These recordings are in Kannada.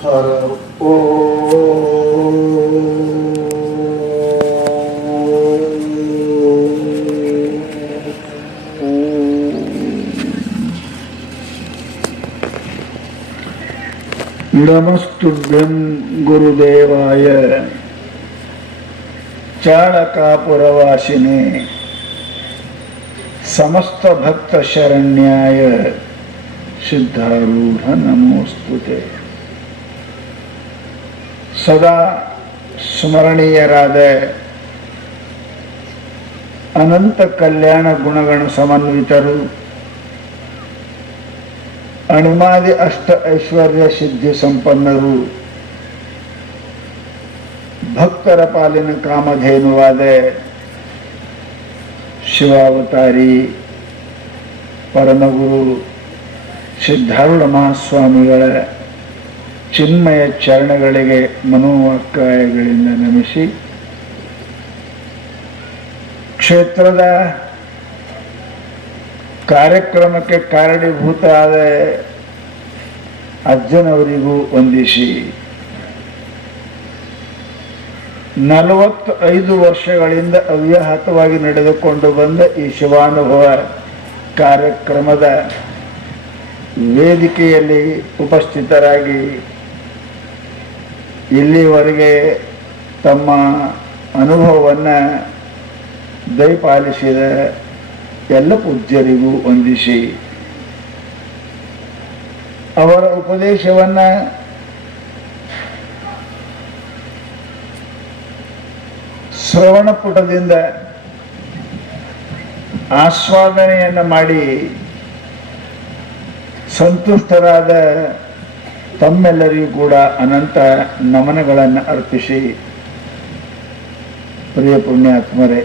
ಹರ ಓ ನಮಸ್ತುಭ್ಯಂ ಗುರುದೇವಾಯ ಚಾಳಕಾಪುರವಾಸಿನೇ ಸಮಸ್ತ ಭಕ್ತ ಶರಣ್ಯಾಯ ಸಿದ್ಧಾರೂಢ ನಮೋಸ್ತುತೆ. ಸದಾ ಸ್ಮರಣೀಯರಾದ ಅನಂತ ಕಲ್ಯಾಣ ಗುಣಗಣ ಸಮನ್ವಿತರು, ಅಣಿಮಾದಿ ಅಷ್ಟ ಐಶ್ವರ್ಯ ಸಿದ್ಧಿ ಸಂಪನ್ನರು, ಭಕ್ತರ ಪಾಲಿನ ಕಾಮಧೇನುವಾದ ಶಿವಾವತಾರಿ ಪರಮಗುರು ಸಿದ್ಧಾರೂಢ ಮಹಾಸ್ವಾಮಿಗಳ ಚಿನ್ಮಯ ಚರಣಗಳಿಗೆ ಮನೋವಾಕ್ಕಾಯಗಳಿಂದ ನಮಿಸಿ, ಕ್ಷೇತ್ರದ ಕಾರ್ಯಕ್ರಮಕ್ಕೆ ಕಾರಣೀಭೂತ ಆದ ಅಜ್ಜನವರಿಗೂ ವಂದಿಸಿ, 45 ವರ್ಷಗಳಿಂದ ಅವ್ಯಾಹತವಾಗಿ ನಡೆದುಕೊಂಡು ಬಂದ ಈ ಶಿವಾನುಭವ ಕಾರ್ಯಕ್ರಮದ ವೇದಿಕೆಯಲ್ಲಿ ಉಪಸ್ಥಿತರಾಗಿ ಇಲ್ಲಿವರೆಗೆ ತಮ್ಮ ಅನುಭವವನ್ನು ದಯಪಾಲಿಸಿದ ಎಲ್ಲ ಪೂಜ್ಯರಿಗೂ ವಂದಿಸಿ, ಅವರ ಉಪದೇಶವನ್ನು ಶ್ರವಣ ಪುಟದಿಂದ ಆಸ್ವಾದನೆಯನ್ನು ಮಾಡಿ ಸಂತುಷ್ಟರಾದ ತಮ್ಮೆಲ್ಲರಿಗೂ ಕೂಡ ಅನಂತ ನಮನಗಳನ್ನು ಅರ್ಪಿಸಿ, ಪ್ರಿಯ ಪುಣ್ಯಾತ್ಮರೇ,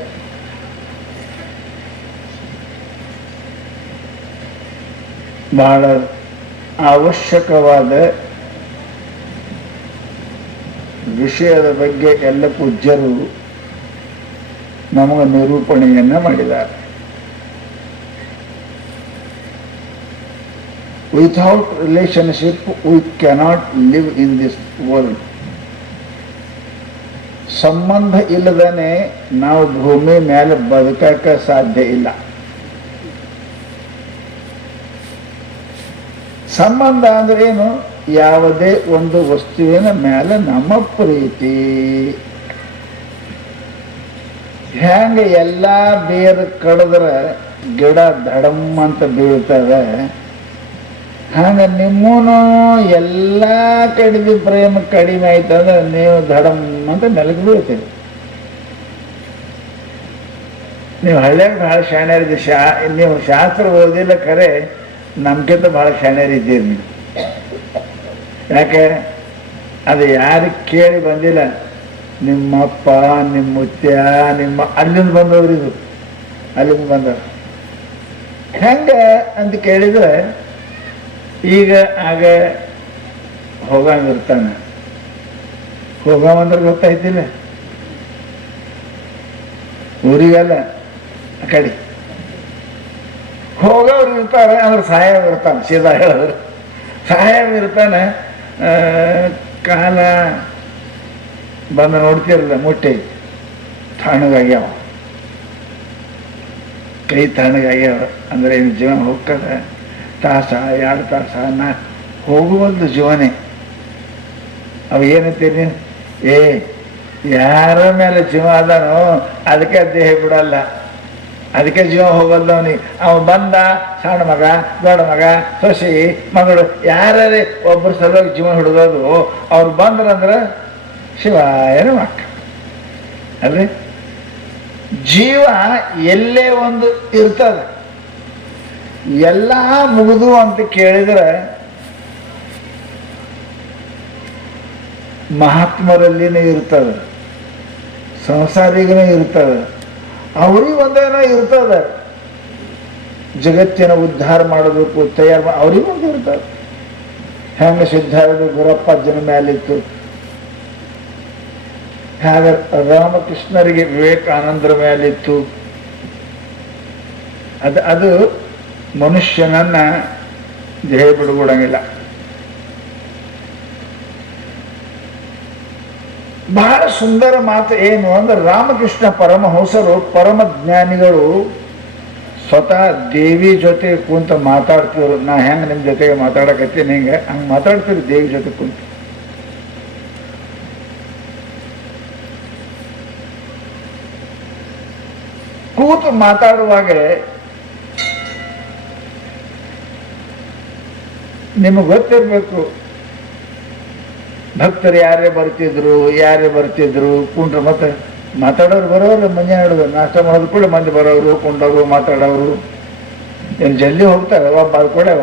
ಬಹಳ ಅವಶ್ಯಕವಾದ ವಿಷಯದ ಬಗ್ಗೆ ಎಲ್ಲ ಪೂಜ್ಯರು ನಮಗೆ ನಿರೂಪಣೆಯನ್ನು ಮಾಡಿದ್ದಾರೆ. Without relationship, we cannot live in this world. ಸಂಬಂಧ ಇಲ್ಲದೇ ನಾವು ಭೂಮಿ ಮೇಲೆ ಬದುಕಕ್ಕೆ ಸಾಧ್ಯ ಇಲ್ಲ. ಸಂಬಂಧ ಅಂದ್ರೆ ಏನು? ಯಾವುದೇ ಒಂದು ವಸ್ತುವಿನ ಮೇಲೆ ನಮ್ಮ ಪ್ರೀತಿ. ಹೆಂಗೆ ಎಲ್ಲ ಬೇರು ಕಡಿದ್ರೆ ಗಿಡ ಧಡಮ್ ಅಂತ ಬೀಳ್ತವೆ, ಹಂಗೆ ನಿಮ್ಮೂನು ಎಲ್ಲ ಕಡಿದು ಪ್ರೇಮ ಕಡಿಮೆ ಆಯ್ತಂದ್ರೆ ನೀವು ಧಡಮ್ ಅಂತ ನೆಲಕ್ಕೆ ಬೀಳ್ತೀರಿ. ನೀವು ಹಳ್ಳಿಯಾಗ ಭಾಳ ಶಾಣ್ಯರಿದ್ದ, ನೀವು ಶಾಸ್ತ್ರ ಓದಿಲ್ಲ ಖರೆ ನಮ್ಗಿಂತ ಭಾಳ ಶಾಣ್ಯರಿದ್ದೀರಿ ನೀವು. ಯಾಕೆ ಅದು ಯಾರಿಗೆ ಕೇಳಿ ಬಂದಿಲ್ಲ, ನಿಮ್ಮಪ್ಪ ನಿಮ್ಮ ಮುತ್ಯ ನಿಮ್ಮ ಅಲ್ಲಿಂದ ಬಂದವ್ರು, ಇದು ಅಲ್ಲಿಂದ ಬಂದವ್ರು. ಹೆಂಗೆ ಅಂತ ಕೇಳಿದ್ರೆ, ಈಗ ಆಗ ಹೋಗಂಗಿರ್ತಾನೆ, ಹೋಗಂದ್ರೆ ಗೊತ್ತಾಯ್ತಿಲ್ಲ, ಊರಿಗೆಲ್ಲ ಆ ಕಡೆ ಹೋಗೋರು ಇರ್ತಾರೆ ಅಂದ್ರೆ ಸಾಯವ್ ಇರ್ತಾನೆ. ಸೀದಾ ಹೇಳಿದ್ರು ಸಾಯವ್ ಇರ್ತಾನೆ. ಕಾಲ ಬಂದು ನೋಡ್ತಿರಲ್ಲ, ಮುಟ್ಟಿ ತಣ್ಣಗಾಗ್ಯಾವ, ಕೈ ತಣ್ಣಗಾಗ್ಯಾವ ಅಂದ್ರೆ ಏನು ಜೀವನ ಹೋಗ್ತದೆ. ತಾಸ 2 ತಾಸ ಹೋಗುವಲ್ದು ಜೀವನೇ. ಅವು ಏನಂತೀರಿ, ಯಾರ ಮೇಲೆ ಜೀವ ಅದಾನೋ ಅದಕ್ಕೆ ದೇಹ ಬಿಡಲ್ಲ, ಅದಕ್ಕೆ ಜೀವ ಹೋಗಲ್ದವನಿ. ಅವ ಬಂದ, ಸಣ್ಣ ಮಗ, ದೊಡ್ಡ ಮಗ, ಸೊಸಿ, ಮಗಳು, ಯಾರೇ ಒಬ್ಬರು ಸಲುವಾಗಿ ಜೀವ ಹಿಡಿದೋದು, ಅವ್ರು ಬಂದ್ರಂದ್ರೆ ಶಿವಾಯನ ಮಕ್ಕ ಅಲ್ರಿ. ಜೀವ ಎಲ್ಲೇ ಒಂದು ಇರ್ತದೆ. ಎಲ್ಲ ಮುಗಿದು ಅಂತ ಕೇಳಿದ್ರೆ ಮಹಾತ್ಮರಲ್ಲಿನೇ ಇರ್ತದೆ, ಸಂಸಾರಿಗನೇ ಇರ್ತದೆ, ಅವ್ರಿಗೆ ಒಂದೇನೋ ಇರ್ತದೆ. ಜಗತ್ತಿನ ಉದ್ಧಾರ ಮಾಡೋದಕ್ಕೂ ತಯಾರು ಅವ್ರಿಗೆ ಒಂದು ಇರ್ತದೆ. ಹೆಂಗೆ ಸಿದ್ಧಾರೂಢ ಗುರಪ್ಪ ಅಜ್ಜನ ಮೇಲಿತ್ತು, ಹಾಗೆ ರಾಮಕೃಷ್ಣರಿಗೆ ವಿವೇಕಾನಂದರ ಮೇಲಿತ್ತು. ಅದು ಮನುಷ್ಯನನ್ನ ದೇಹ ಬಿಡುಗೂಡಂಗಿಲ್ಲ. ಬಹಳ ಸುಂದರ ಮಾತು ಏನು ಅಂದ್ರೆ, ರಾಮಕೃಷ್ಣ ಪರಮಹಂಸರು ಪರಮಜ್ಞಾನಿಗಳು ಸ್ವತಃ ದೇವಿ ಜೊತೆ ಕುಂತ ಮಾತಾಡ್ತಿದ್ರು. ನಾ ಹೆಂಗೆ ನಿಮ್ಮ ಜೊತೆಗೆ ಮಾತಾಡಕತ್ತೀನಿ ಹಂಗೆ ಮಾತಾಡ್ತೀರಿ ದೇವಿ ಜೊತೆ ಕುಂತು. ಕೂತು ಮಾತಾಡುವಾಗ ನಿಮಗೆ ಗೊತ್ತಿರಬೇಕು, ಭಕ್ತರು ಯಾರೇ ಬರ್ತಿದ್ರು ಕುಂಡ್ರು. ಮತ್ತೆ ಮಾತಾಡೋರು ಬರೋರು, ಮುಂಜಾನೆ ಹಿಡಿದು ನಾಷ್ಟ ಮಾಡೋದು ಕೂಡ ಮಂದಿ ಬರೋರು, ಕುಂಡೋರು, ಮಾತಾಡೋರು. ಏನು ಜಲ್ದಿ ಹೋಗ್ತಾರೆ, ಒಬ್ಬ ಅಲ್ಕೊಡೆ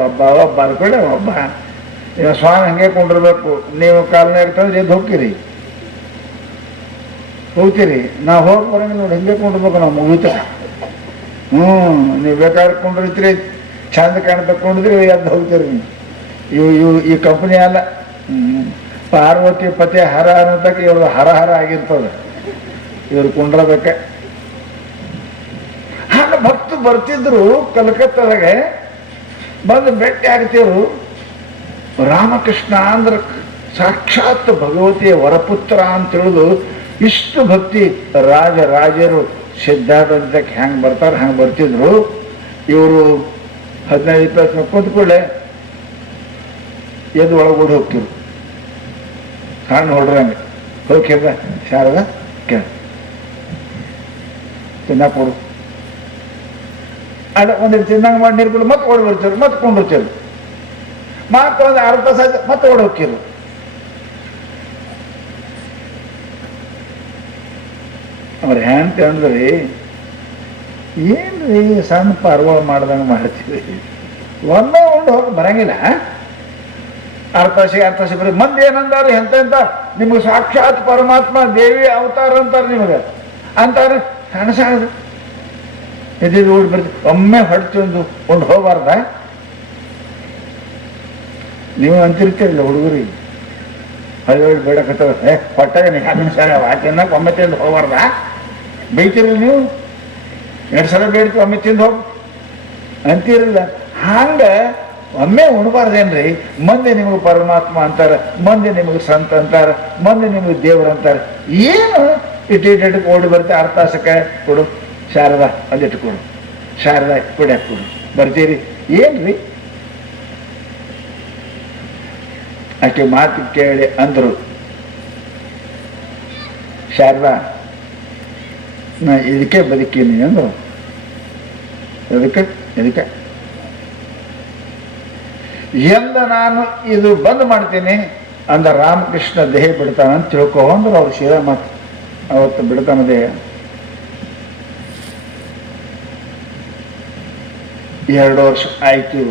ಒಬ್ಬ. ಈಗ ಸ್ವಾಮಿ ಹಂಗೆ ಕುಂಡಿರ್ಬೇಕು. ನೀವು ಕಾಲನೇ ಇರ್ತಂದ್ರೆ ಎದ್ದು ಹೋಗ್ತೀರಿ. ನಾವು ಹೋಗಿ ಬರೋಂಗಿಲ್ಲ ನೋಡಿ, ಹಿಂಗೆ ಕುಂಡಿರ್ಬೇಕು. ನಾವು ಮುಗಿತ ನೀವು ಬೇಕಾದ್ರೆ ಕುಂಡಿರ್ತೀರಿ, ಚಂದ ಕಾಣ್ತಕೊಂಡಿದ್ರಿ, ಎದ್ದು ಹೋಗ್ತೀರಿ. ಈ ಕಂಪ್ನಿ ಅಲ್ಲ. ಪಾರ್ವತಿ ಪತಿ ಹರ ಅನ್ನೋದಕ್ಕೆ ಇವ್ರದ್ದು ಹರ ಆಗಿರ್ತದೆ, ಇವ್ರು ಕುಂಡ್ರದಕ್ಕೆ. ಹಾಗೆ ಭಕ್ತು ಬರ್ತಿದ್ರು. ಕಲ್ಕತ್ತಾದಾಗೆ ಬಂದು ಭೇಟಿ ಆಗ್ತಿರು. ರಾಮಕೃಷ್ಣ ಅಂದ್ರೆ ಸಾಕ್ಷಾತ್ ಭಗವತಿಯ ವರಪುತ್ರ ಅಂತ ತಿಳಿದು ಇಷ್ಟು ಭಕ್ತಿ. ರಾಜರು ಸಿದ್ಧಾರ್ಥಕ್ಕೆ ಹೆಂಗೆ ಬರ್ತಾರೆ ಹಂಗೆ ಬರ್ತಿದ್ರು. ಇವರು 15-20 ಕೂತ್ಕೊಳ್ಳೆ ಎದ್ದು ಒಳಗೂಡಿ ಹೋಗ್ತಿರು. ಸಣ್ಣ ಹೊಡ್ರಂಗೆ ಹೋಗ್ಯದ ಶಾರದ ಕೇಳ ತಿನ್ನಕ್ಕೆ ಕೊಡು ಅದ ಒಂದಿಟ್ಟು ತಿನ್ನಂಗೆ ಮಾಡಿ ನೀರು ಕೊಡು. ಮತ್ತೆ ಓಡಿ ಬರ್ತಿರು, ಮತ್ತೆ ಕೊಂಡಿರ್ತಿರು. ಮತ್ತೆ ಒಂದು ಅರ್ಧ ತಾಸು ಆಯ್ತು, ಮತ್ತೆ ಓಡಿ ಹೋಗ್ತಿರು. ಅವ್ರು ಹೆಂತ ಅಂದ್ರಿ, ಏನ್ರಿ ಸಣ್ಣ ಪಾರ್ವಾಳ ಮಾಡ್ದಂಗೆ ಮಾಡ್ತೀವಿ, ಒಂದೇ ಉಂಡು ಹೋಗಿ ಬರಂಗಿಲ್ಲ. ಅರ್ಧ ತಾಸಿಗೆ ಬರೀ ಮಂದಿ ಏನಂದಾರು ಎಂತ ನಿಮ್ಗೆ ಸಾಕ್ಷಾತ್ ಪರಮಾತ್ಮ ದೇವಿ ಅವತಾರ ಅಂತಾರೆ ನಿಮಗೆ ಅಂತಾರೆ. ಸಣ್ಣ ಎದ್ದು ಓಡಿ ಬರ್ತೀವಿ. ಒಮ್ಮೆ ಹೊಡ್ತಿ ಒಂದು ಹೋಗಬಾರ್ದ? ನೀವು ಅಂತಿರ್ತೀರಿಲ್ಲ ಹುಡುಗರಿ ಹೊಳ್ಳಿ ಬೇಡಕತ್ತದ ಹೊಟ್ಟೆಗೆ ನಿನ್ನ ಸಲ ತಿನ್ನಕ್ಕೆ ಒಮ್ಮೆ ತಿಂದು ಹೋಗಬಾರ್ದ? ಬೈತಿರಲ್ಲ ನೀವು. 2 ಸಲ ಬೇಡ್ತೀವಿ, ಒಮ್ಮೆ ತಿಂದು ಹೋಗಿ ಅಂತಿರಲಿಲ್ಲ. ಹಂಗೆ ಒಮ್ಮೆ ಉಣಬಾರ್ದೇನ್ರಿ? ಮಂದಿ ನಿಮಗೆ ಪರಮಾತ್ಮ ಅಂತಾರೆ, ಮಂದಿ ನಿಮಗೆ ಸಂತ ಅಂತಾರೆ, ಮಂದಿ ನಿಮಗೆ ದೇವ್ರು ಅಂತಾರೆ. ಏನು ಇಟ್ಟಿಟ್ಟು ಓಡಿ ಬರ್ತೀವಿ. ಅರ್ಧ ತಾಸಕ್ಕೆ ಕೊಡು ಶಾರದಾ, ಅದಿಟ್ಟು ಕೊಡು ಶಾರದಾ, ಕುಡಿಯಕ್ಕೆ ಕೊಡು ಬರ್ತೀರಿ. ಏನ್ರಿ ಅಷ್ಟೇ ಮಾತು ಕೇಳಿ ಅಂದರು. ಶಾರದಾ, ನಾ ಇದಕ್ಕೆ ಬದುಕೀನಿ ಅಂದರು. ಇದಕ್ಕೆ ಎಂದ ನಾನು ಇದು ಬಂದ್ ಮಾಡ್ತೀನಿ ಅಂದ ರಾಮಕೃಷ್ಣ ದೇಹ ಬಿಡ್ತಾನಂತ ತಿಳ್ಕೊ ಅಂದ್ರೆ ಅವ್ರು ಶಿರಾ ಮಾತು. ಅವತ್ತು ಬಿಡ್ತಾನ ದೇಹ. 2 ವರ್ಷ ಆಯ್ತು.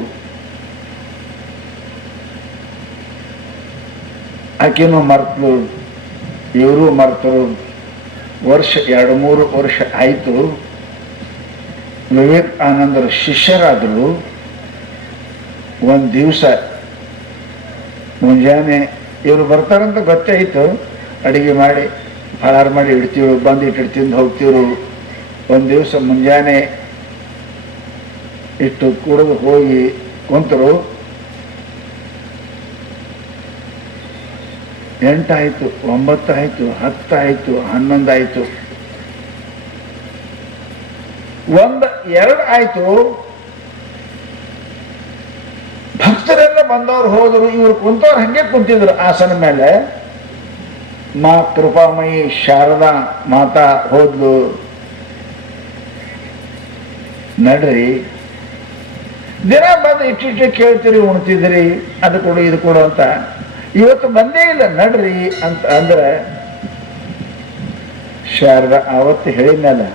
ಆಕೆನೂ ಮರ್ತಳು, ಇವರು ಮರ್ತರು. 2-3 ವರ್ಷ ಆಯ್ತು. ವಿವೇಕಾನಂದರ ಶಿಷ್ಯರಾದರು. ಒಂದು ದಿವಸ ಮುಂಜಾನೆ ಇವರು ಬರ್ತಾರಂತ ಗೊತ್ತೇ ಆಯಿತು. ಅಡುಗೆ ಮಾಡಿ ಫಲಾರ ಮಾಡಿ ಇಡ್ತೀವಿ, ಬಂದು ಇಟ್ಟು ತಿಂದು ಹೋಗ್ತೀವ್ರು. ಒಂದು ದಿವಸ ಮುಂಜಾನೆ ಇಟ್ಟು ಕುಡಿದು ಹೋಗಿ ಕುಂತರು. 8 ಆಯಿತು, 9 ಆಯಿತು, 10 ಆಯಿತು, 11 ಆಯಿತು, 1-2 ಆಯಿತು. ಭಕ್ತರೆಲ್ಲ ಬಂದವ್ರು ಹೋದರು. ಇವರು ಕುಂತವ್ರು ಹಂಗೆ ಕುಂತಿದ್ರು ಆಸನ ಮೇಲೆ. ಮಾ ಕೃಪಾಮಯಿ ಶಾರದಾ ಮಾತಾ ಹೋದ್ಲು. ನಡ್ರಿ, ದಿನ ಬಂದು ಇಟ್ಟಿಟ್ಟು ಕೇಳ್ತೀರಿ, ಉಣ್ತಿದ್ರಿ, ಅದು ಕೊಡು ಇದು ಕೊಡು ಅಂತ. ಇವತ್ತು ಬಂದೇ ಇಲ್ಲ, ನಡ್ರಿ ಅಂತ ಅಂದ್ರೆ ಶಾರದಾ ಆವತ್ತು ಹೇಳಿದ್ನಲ್ಲ,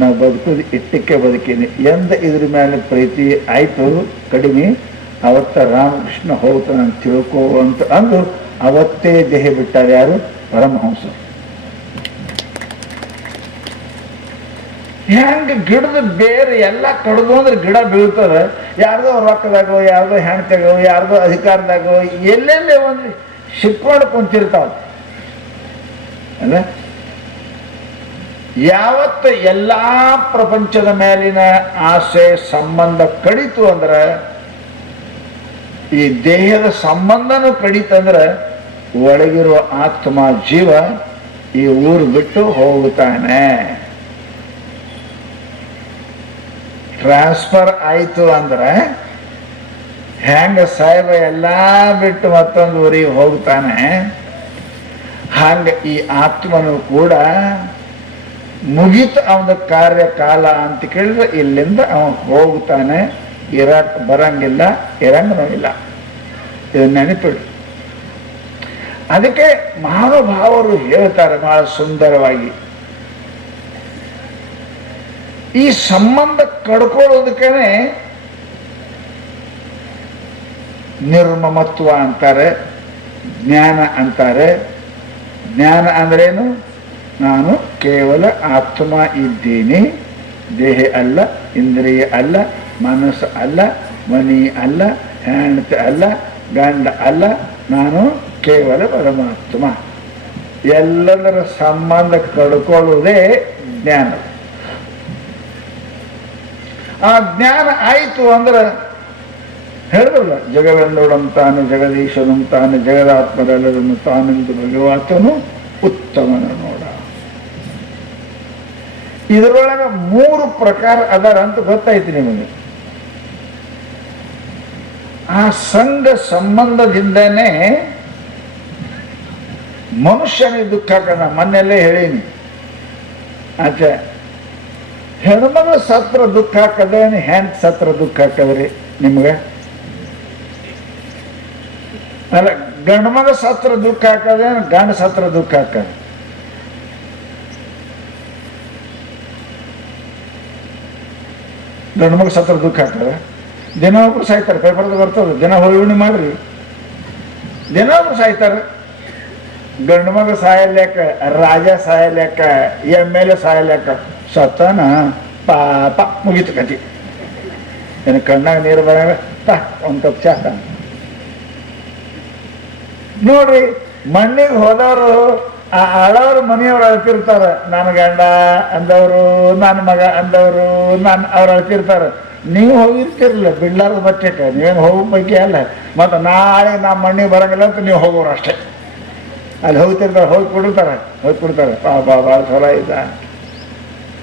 ನಾವು ಬದುಕೋದು ಇಟ್ಟಕ್ಕೆ ಬದುಕೀನಿ. ಎಂದ ಇದ್ರ ಮೇಲೆ ಪ್ರೀತಿ ಆಯ್ತು ಕಡಿಮೆ, ಅವತ್ತ ರಾಮಕೃಷ್ಣ ಹೋಗ್ತಾನೆ ಅಂತ ತಿಳ್ಕೋ ಅಂತ ಅಂದು ಅವತ್ತೇ ದೇಹ ಬಿಟ್ಟಾರೆ. ಯಾರು? ಪರಮಹಂಸ. ಹೆಂಗೆ ಗಿಡದ ಬೇರೆ ಎಲ್ಲ ಕಡ್ದು ಅಂದ್ರೆ ಗಿಡ ಬೀಳ್ತದೆ. ಯಾರ್ದೋ ರೊಕ್ಕದಾಗೋ, ಯಾರ್ದೋ ಹೆಣ್ತೆಗೋ, ಯಾರ್ದೋ ಅಧಿಕಾರದಾಗೋ ಎಲ್ಲೆಲ್ಲೇ ಒಂದು ಸಿಕ್ಕೊಂಡು ಕುಂತಿರ್ತಾವ ಅಲ್ಲ. ಯಾವತ್ತು ಎಲ್ಲ ಪ್ರಪಂಚದ ಮೇಲಿನ ಆಸೆ ಸಂಬಂಧ ಕಡಿತು ಅಂದ್ರೆ, ಈ ದೇಹದ ಸಂಬಂಧನೂ ಕಡಿತಂದ್ರೆ ಒಳಗಿರುವ ಆತ್ಮ ಜೀವ ಈ ಊರು ಬಿಟ್ಟು ಹೋಗುತ್ತಾನೆ. ಟ್ರಾನ್ಸ್ಫರ್ ಆಯಿತು ಅಂದ್ರೆ ಹೆಂಗ ಸಾಹೇಬ ಎಲ್ಲ ಬಿಟ್ಟು ಮತ್ತೊಂದು ಊರಿಗೆ ಹೋಗ್ತಾನೆ, ಹಂಗ ಈ ಆತ್ಮನು ಕೂಡ ಮುಗೀತು ಅವನ ಕಾರ್ಯಕಾಲ ಅಂತ ಕೇಳಿದ್ರೆ ಇಲ್ಲಿಂದ ಅವನು ಹೋಗ್ತಾನೆ. ಇರಕ್ ಬರಂಗಿಲ್ಲ, ಇರಂಗನೂ ಇಲ್ಲ. ಇದು ನೆನಪಿಡು. ಅದಕ್ಕೆ ಮಹಾನುಭಾವರು ಹೇಳ್ತಾರೆ ಬಹಳ ಸುಂದರವಾಗಿ, ಈ ಸಂಬಂಧ ಕಡ್ಕೊಳ್ಳೋದಕ್ಕೆ ನಿರ್ಮಮತ್ವ ಅಂತಾರೆ, ಜ್ಞಾನ ಅಂತಾರೆ. ಜ್ಞಾನ ಅಂದ್ರೇನು? ನಾನು ಕೇವಲ ಆತ್ಮ ಇದ್ದೀನಿ, ದೇಹ ಅಲ್ಲ, ಇಂದ್ರಿಯ ಅಲ್ಲ, ಮನಸ್ಸು ಅಲ್ಲ, ಮನಿ ಅಲ್ಲ, ಹೆಂಡತಿ ಅಲ್ಲ, ಗಂಡ ಅಲ್ಲ, ನಾನು ಕೇವಲ ಪರಮಾತ್ಮ. ಎಲ್ಲದರ ಸಂಬಂಧ ಕಡ್ಕೊಳ್ಳುವುದೇ ಜ್ಞಾನ. ಆ ಜ್ಞಾನ ಆಯಿತು ಅಂದ್ರೆ ಹೇಳಿದ್ರಲ್ಲ, ಜಗವೆಲ್ಲೊಡಂ ತಾನು ಜಗದೀಶನಂ ತಾನು ಜಗದಾತ್ಮರೆಲ್ಲರನ್ನು ತಾನೆಂದು ಭಗವಾತನು ಉತ್ತಮನ ನೋಡ. ಇದರೊಳಗೆ 3 ಪ್ರಕಾರ ಅದರ ಅಂತ ಗೊತ್ತಾಯ್ತು ನಿಮಗೆ. ಆ ಸಂಘ ಸಂಬಂಧದಿಂದನೇ ಮನುಷ್ಯನಿಗೆ ದುಃಖ ಆಕದ. ಮೊನ್ನೆಲ್ಲೇ ಹೇಳೀನಿ. ಆಚೆ ಹೆಣ್ಮಗಳ ಸತ್ರ ದುಃಖ ಹಾಕದೇನು, ಹೆಣ್ ಸತ್ರ ದುಃಖ ಹಾಕದ್ರಿ ನಿಮ್ಗೆ? ಅಲ್ಲ, ಗಂಡು ಮಗ ಸತ್ರ ದುಃಖ ಹಾಕದೇನು, ಗಂಡ ಸತ್ರ ದುಃಖ ಹಾಕದ? ಗಂಡು ಮಗ ಸತ್ರ ದುಃಖ ಹಾಕದ. ದಿನ ಒಬ್ರು ಸಾಯ್ತಾರೆ, ಪೇಪರ್ದಾಗ ಬರ್ತದೆ, ದಿನ ಹೋಳಿ ಮಾಡ್ರಿ, ದಿನ ಒಬ್ರು ಸಾಯ್ತಾರೆ. ಗಂಡು ಮಗ ಸಾಯಲೇಕ, ರಾಜ ಸಾಯಲೇಕ, MLA ಸಾಯಲೇಕ, ಸತ್ತನ ಪಾಪ ಮುಗೀತು ಕತಿ. ಏನು ಕಣ್ಣಾಗ ನೀರು ಬರಾಗ ಒಂದು ಕಪ್ ಚಾ ನೋಡ್ರಿ. ಮಣ್ಣಿಗೆ ಹೋದವರು ಆ ಅಳವ್ರ ಮನೆಯವ್ರು ಅಳ್ತಿರ್ತಾರ, ನನ್ನ ಗಂಡ ಅಂದವರು, ನನ್ನ ಮಗ ಅಂದವರು, ಅವ್ರು ಅಳ್ತಿರ್ತಾರ. ನೀವು ಹೋಗಿರ್ತಿರಲ್ಲ ಬಿಡ್ಲಾರ್ದ ಬಟ್ಟೆಕ, ನೀವೇನು ಹೋಗೋ ಬಗ್ಗೆ ಅಲ್ಲ. ಮತ್ತು ನಾಳೆ ನಮ್ಮ ಮಣ್ಣಿಗೆ ಬರಂಗಿಲ್ಲ ಅಂತ ನೀವು ಹೋಗೋರು ಅಷ್ಟೇ. ಅಲ್ಲಿ ಹೋಗ್ತಿರ್ತಾರೆ, ಹೋಗಿ ಕೊಡ್ತಾರೆ. ಭಾಳ ಚಲೋ ಇದ್ದ,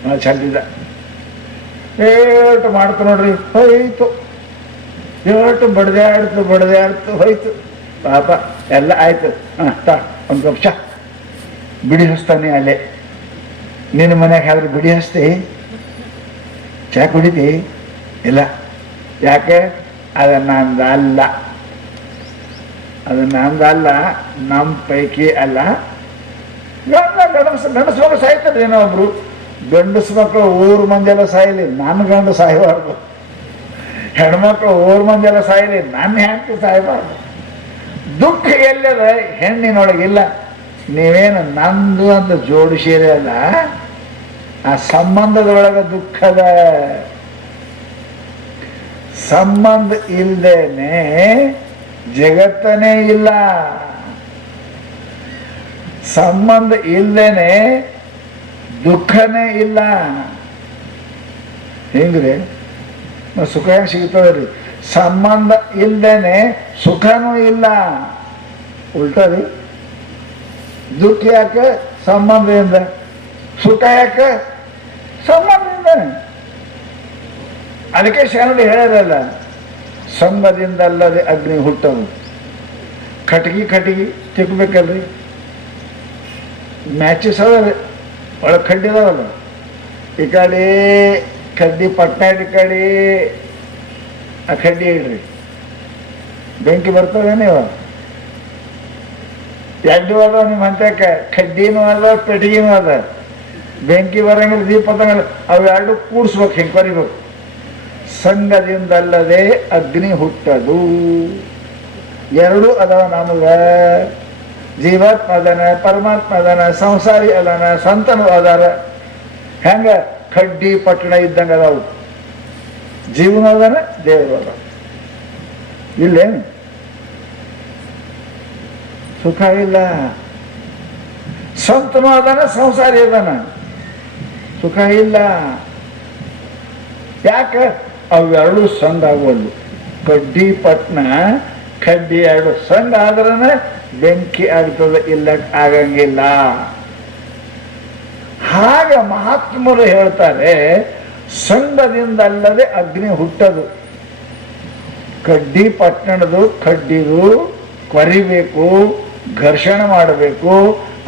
ಭಾಳ ಚಂದಿದ್ದ, ಏಟು ಮಾಡ್ತು ನೋಡ್ರಿ, ಹೋಯ್ತು. ಏಟು ಬಡ್ದಾಡ್ತು ಹೋಯ್ತು. ಪಾಪ ಎಲ್ಲ ಆಯ್ತು. ಒಂದು ಕಪ್ ಚಾ ಬಿಡಿ ಹಚ್ತಾನೆ ಅಲ್ಲೇ. ನಿನ್ನ ಮನೆಗೆ ಆದ್ರೆ ಬಿಡಿ ಹಚ್ತಿ, ಚಾ ಕುಡಿತಿ? ಇಲ್ಲ. ಯಾಕೆ? ಅದು ನಂದಲ್ಲ, ನಮ್ಮ ಪೈಕಿ ಅಲ್ಲ. ಗಂಡಸು ಮಕ್ಕಳು ಸಾಯ್ತಾರೆ. ಏನೋ ಒಬ್ರು ಗಂಡಸು ಮಕ್ಕಳು ಊರು ಮಂದಿಯೆಲ್ಲ ಸಾಯಲಿ, ನನ್ನ ಗಂಡು ಸಾಯಬಾರ್ದು. ಹೆಣ್ಮಕ್ಳು ಊರು ಮಂದಿಯೆಲ್ಲ ಸಾಯಲಿ, ನನ್ನ ಹೆಂಡತಿ ಸಾಯಬಾರ್ದು. ದುಃಖ ಎಲ್ಲದ ಹೆಣ್ಣಿನೊಳಗಿಲ್ಲ. ನೀವೇನು ನಂದು ಅಂತ ಜೋಡಿಸಿರೇ ಅಲ್ಲ, ಆ ಸಂಬಂಧದೊಳಗೆ ದುಃಖದ. ಸಂಬಂಧ ಇಲ್ದೇನೆ ಜಗತ್ತನೇ ಇಲ್ಲ. ಸಂಬಂಧ ಇಲ್ದೇನೆ ದುಃಖನೇ ಇಲ್ಲ. ಹೆಂಗ್ರಿ ಸುಖ ಸಿಗ್ತದ್ರಿ? ಸಂಬಂಧ ಇಲ್ದೇನೆ ಸುಖನೂ ಇಲ್ಲ. ಉಲ್ಟರಿ. ದುಃಖ ಯಾಕೆ? ಸಂಬಂಧದಿಂದ. ಸುಖ ಯಾಕೆ? ಸಂಬಂಧದಿಂದ. ಅದಕ್ಕೆ ಶರಣರು ಹೇಳೋದಲ್ಲ, ಸಂಘದಿಂದಲ್ಲದೆ ಅಗ್ನಿ ಹುಟ್ಟವು. ಕಟ್ಗಿ ತಿಕ್ಕಬೇಕಲ್ರಿ. ಮ್ಯಾಚಸ್ ಅದ ಒಳಗೆ ಕಡ್ಡಿ ಅದಾವಲ್ಲ, ಈ ಕಡೆ ಕಡ್ಡಿ ಪಟ್ನಾಡಿ ಕಡೆ ಆ ಕಡ್ಡಿ ಇಡ್ರಿ, ಬೆಂಕಿ ಬರ್ತದೇನು? ಇವ ಎರಡು ಅದ ನಿಮ್ಮ ಹಂತಕ್ಕೆ, ಕಡ್ಡಿನೂ ಅದ ಪೆಟ್ಟಿಗೆನೂ ಅದ. ಬೆಂಕಿ ಬರಂಗಿಲ್ಲ, ದೀಪ ತಂಗಲ್ಲ, ಅವೆರಡು ಕೂಡಿಸ್ಬೇಕು, ಹಿಂಗೆ ಕರಿಬೇಕು. ಸಂಘದಿಂದಲ್ಲದೆ ಅಗ್ನಿ ಹುಟ್ಟದು. ಎರಡು ಅದಾವ ನಮಗ. ಜೀವಾತ್ಮ ಅದಾನ, ಪರಮಾತ್ಮ ಅದಾನ, ಸಂಸಾರಿ ಅದಾನ, ಸಂತನು ಅದಾರ. ಹೆಂಗ ಕಡ್ಡಿ ಪಟ್ಟಣ ಇದ್ದಂಗ ಅದಾವು. ಜೀವನ ಅದಾನ, ದೇವರು ಅದ. ಇಲ್ಲೇನು ಸುಖ ಇಲ್ಲ. ಸಂತನು ಅದಾನ, ಸಂಸಾರಿ ಅದಾನ, ಸುಖ ಇಲ್ಲ. ಯಾಕೆ? ಅವೆರಡು ಸಂಘ ಆಗುವಲ್ಲು. ಕಡ್ಡಿ ಪಟ್ನ ಕಡ್ಡಿ ಎರಡು ಸಂಘ ಆದ್ರೆ ಬೆಂಕಿ ಆಗ್ತದೆ, ಇಲ್ಲ ಆಗಂಗಿಲ್ಲ. ಹಾಗ ಮಹಾತ್ಮರು ಹೇಳ್ತಾರೆ, ಸಂಘದಿಂದಲ್ಲದೆ ಅಗ್ನಿ ಹುಟ್ಟದು. ಕಡ್ಡಿ ಪಟ್ಟಣದು ಕಡ್ಡಿದು ಕೊರಿಬೇಕು, ಘರ್ಷಣೆ ಮಾಡಬೇಕು,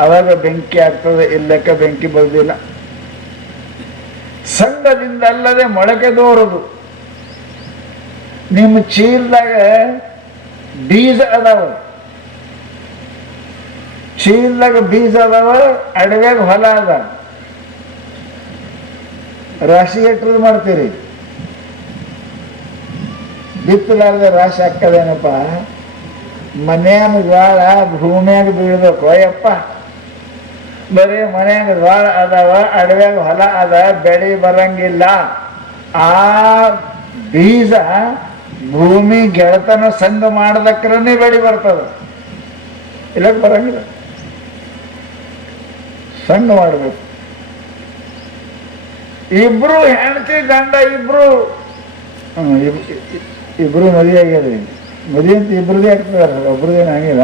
ಅವಾಗ ಬೆಂಕಿ ಆಗ್ತದೆ, ಇಲ್ಲಕ್ಕೆ ಬೆಂಕಿ ಬರುವುದಿಲ್ಲ. ಸಂಘದಿಂದಲ್ಲದೆ ಮೊಳಕೆ ದೋರದು. ನಿಮ್ಮ ಚೀಲದಾಗ ಬೀಜ ಅದಾವ, ಚೀಲದಾಗ ಬೀಜ ಅದಾವ, ಅಡವ್ಯಾಗ ಹೊಲ ಅದ, ರಾಶಿ ಎಟ್ಟದು ಮಾಡ್ತೀರಿ? ಬಿತ್ತಲಾರ್ದೆ ರಾಶಿ ಹಾಕದೇನಪ್ಪ? ಮನ್ಯಾಗ ಜ್ವಾಳ ಭೂಮಿಯಾಗ ಬೀಳ್ಬೇಕು ಅಯ್ಯಪ್ಪ. ಬರೀ ಮನ್ಯಾಗ ಜ್ವಾಳ ಅದಾವ, ಅಡವ್ಯಾಗ ಹೊಲ ಅದ, ಬೆಳೆ ಬರಂಗಿಲ್ಲ. ಆ ಬೀಜ ಭೂಮಿ ಗೆಳತನ ಸಂಘ ಮಾಡದಕ್ರನೇ ಬೆಳೆ ಬರ್ತದ, ಇಲ್ಲಕ್ಕೆ ಬರಂಗಿಲ್ಲ. ಸಂಘ ಮಾಡಬೇಕು. ಇಬ್ರು ಹೆಂಡತಿ ಗಂಡ ಇಬ್ರು ಮದುವೆ ಆಗ್ಯಾರ. ಮದುವೆ ಅಂತ ಇಬ್ರದೇ ಆಗ್ತದಾರ, ಒಬ್ರದೇನು ಆಗಿಲ್ಲ.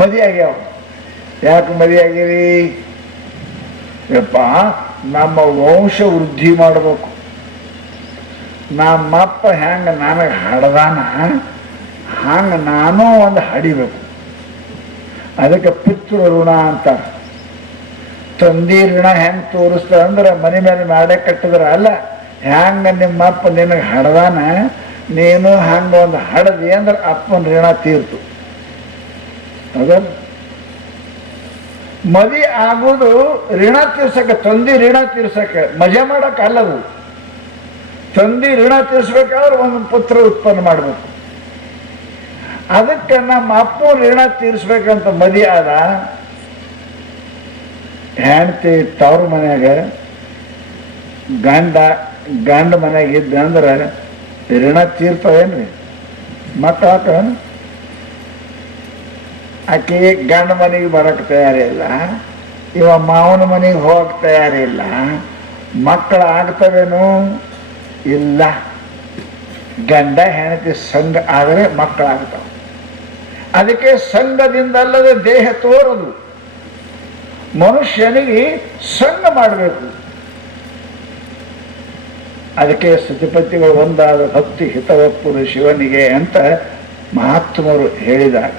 ಮದುವೆ ಆಗ್ಯಾವ. ಯಾಕೆ ಮದುವೆ ಆಗಿರಿ? ಯಪ್ಪ, ನಮ್ಮ ವಂಶ ವೃದ್ಧಿ ಮಾಡಬೇಕು. ನಮ್ಮಪ್ಪ ಹೆಂಗ ನನಗೆ ಹಾಡ್ದಾನ ಹಂಗೆ ನಾನು ಒಂದು ಹಾಡಿಬೇಕು. ಅದಕ್ಕೆ ಪಿತೃ ಋಣ ಅಂತಾರೆ. ತಂದಿ ಋಣ ಹೆಂಗೆ ತೋರಿಸ್ತಾರೆ ಅಂದ್ರೆ ಮನೆ ಮೇಲೆ ಮಾಡೇ ಕಟ್ಟಿದ್ರ ಅಲ್ಲ, ಹೆಂಗ ನಿಮ್ಮಪ್ಪ ನಿನಗೆ ಹಡ್ದಾನ, ನೀನು ಹಂಗೆ ಒಂದು ಹಡದಿ ಅಂದ್ರೆ ಅಪ್ಪನ ಋಣ ತೀರ್ತು. ಅದಲ್ಲ ಮದಿ ಆಗೋದು ಋಣ ತೀರ್ಸಕ್ಕೆ, ತಂದಿ ಋಣ ತೀರ್ಸಕ್ಕೆ, ಮಜಾ ಮಾಡಕ್ಕೆ ಅಲ್ಲದು. ತಂದಿ ಋಣ ತೀರ್ಸ್ಬೇಕಾದ್ರೆ ಒಂದು ಪುತ್ರ ಉತ್ಪನ್ನ ಮಾಡಬೇಕು. ಅದಕ್ಕೆ ನಮ್ಮ ಅಪ್ಪ ಋಣ ತೀರ್ಸ್ಬೇಕಂತ ಮದಿ ಆದ. ಹೆಂಡತಿ ತವ್ರ ಮನ್ಯಾಗ, ಗಂಡ ಮನ್ಯಾಗ ಇದ್ದ ಅಂದ್ರೆ ಋಣ ತೀರ್ತವೇನ್ರಿ? ಮಕ್ಕಳು ಹಾಕವೇನು? ಆಕೆ ಗಂಡ ಮನೆಗೆ ಬರಕ್ಕೆ ತಯಾರಿಲ್ಲ, ಇವ ಮಾವನ ಮನೆಗೆ ಹೋಗಕ್ಕೆ ತಯಾರಿಲ್ಲ. ಮಕ್ಕಳು ಆಗ್ತವೇನು? ಇಲ್ಲ. ಗಂಡ ಹೆಂಡತಿ ಸಂಘ ಆದರೆ ಮಕ್ಕಳಾಗ್ತಾವೆ. ಅದಕ್ಕೆ ಸಂಘದಿಂದಲ್ಲದೆ ದೇಹ ತೋರದು. ಮನುಷ್ಯನಿಗೆ ಸಂಘ ಮಾಡಬೇಕು. ಅದಕ್ಕೆ ಸ್ತುತಿಪತಿಗಳು ಒಂದಾದ ಭಕ್ತಿ ಹಿತವಪ್ಪುರು ಶಿವನಿಗೆ ಅಂತ ಮಹಾತ್ಮರು ಹೇಳಿದಾಗ,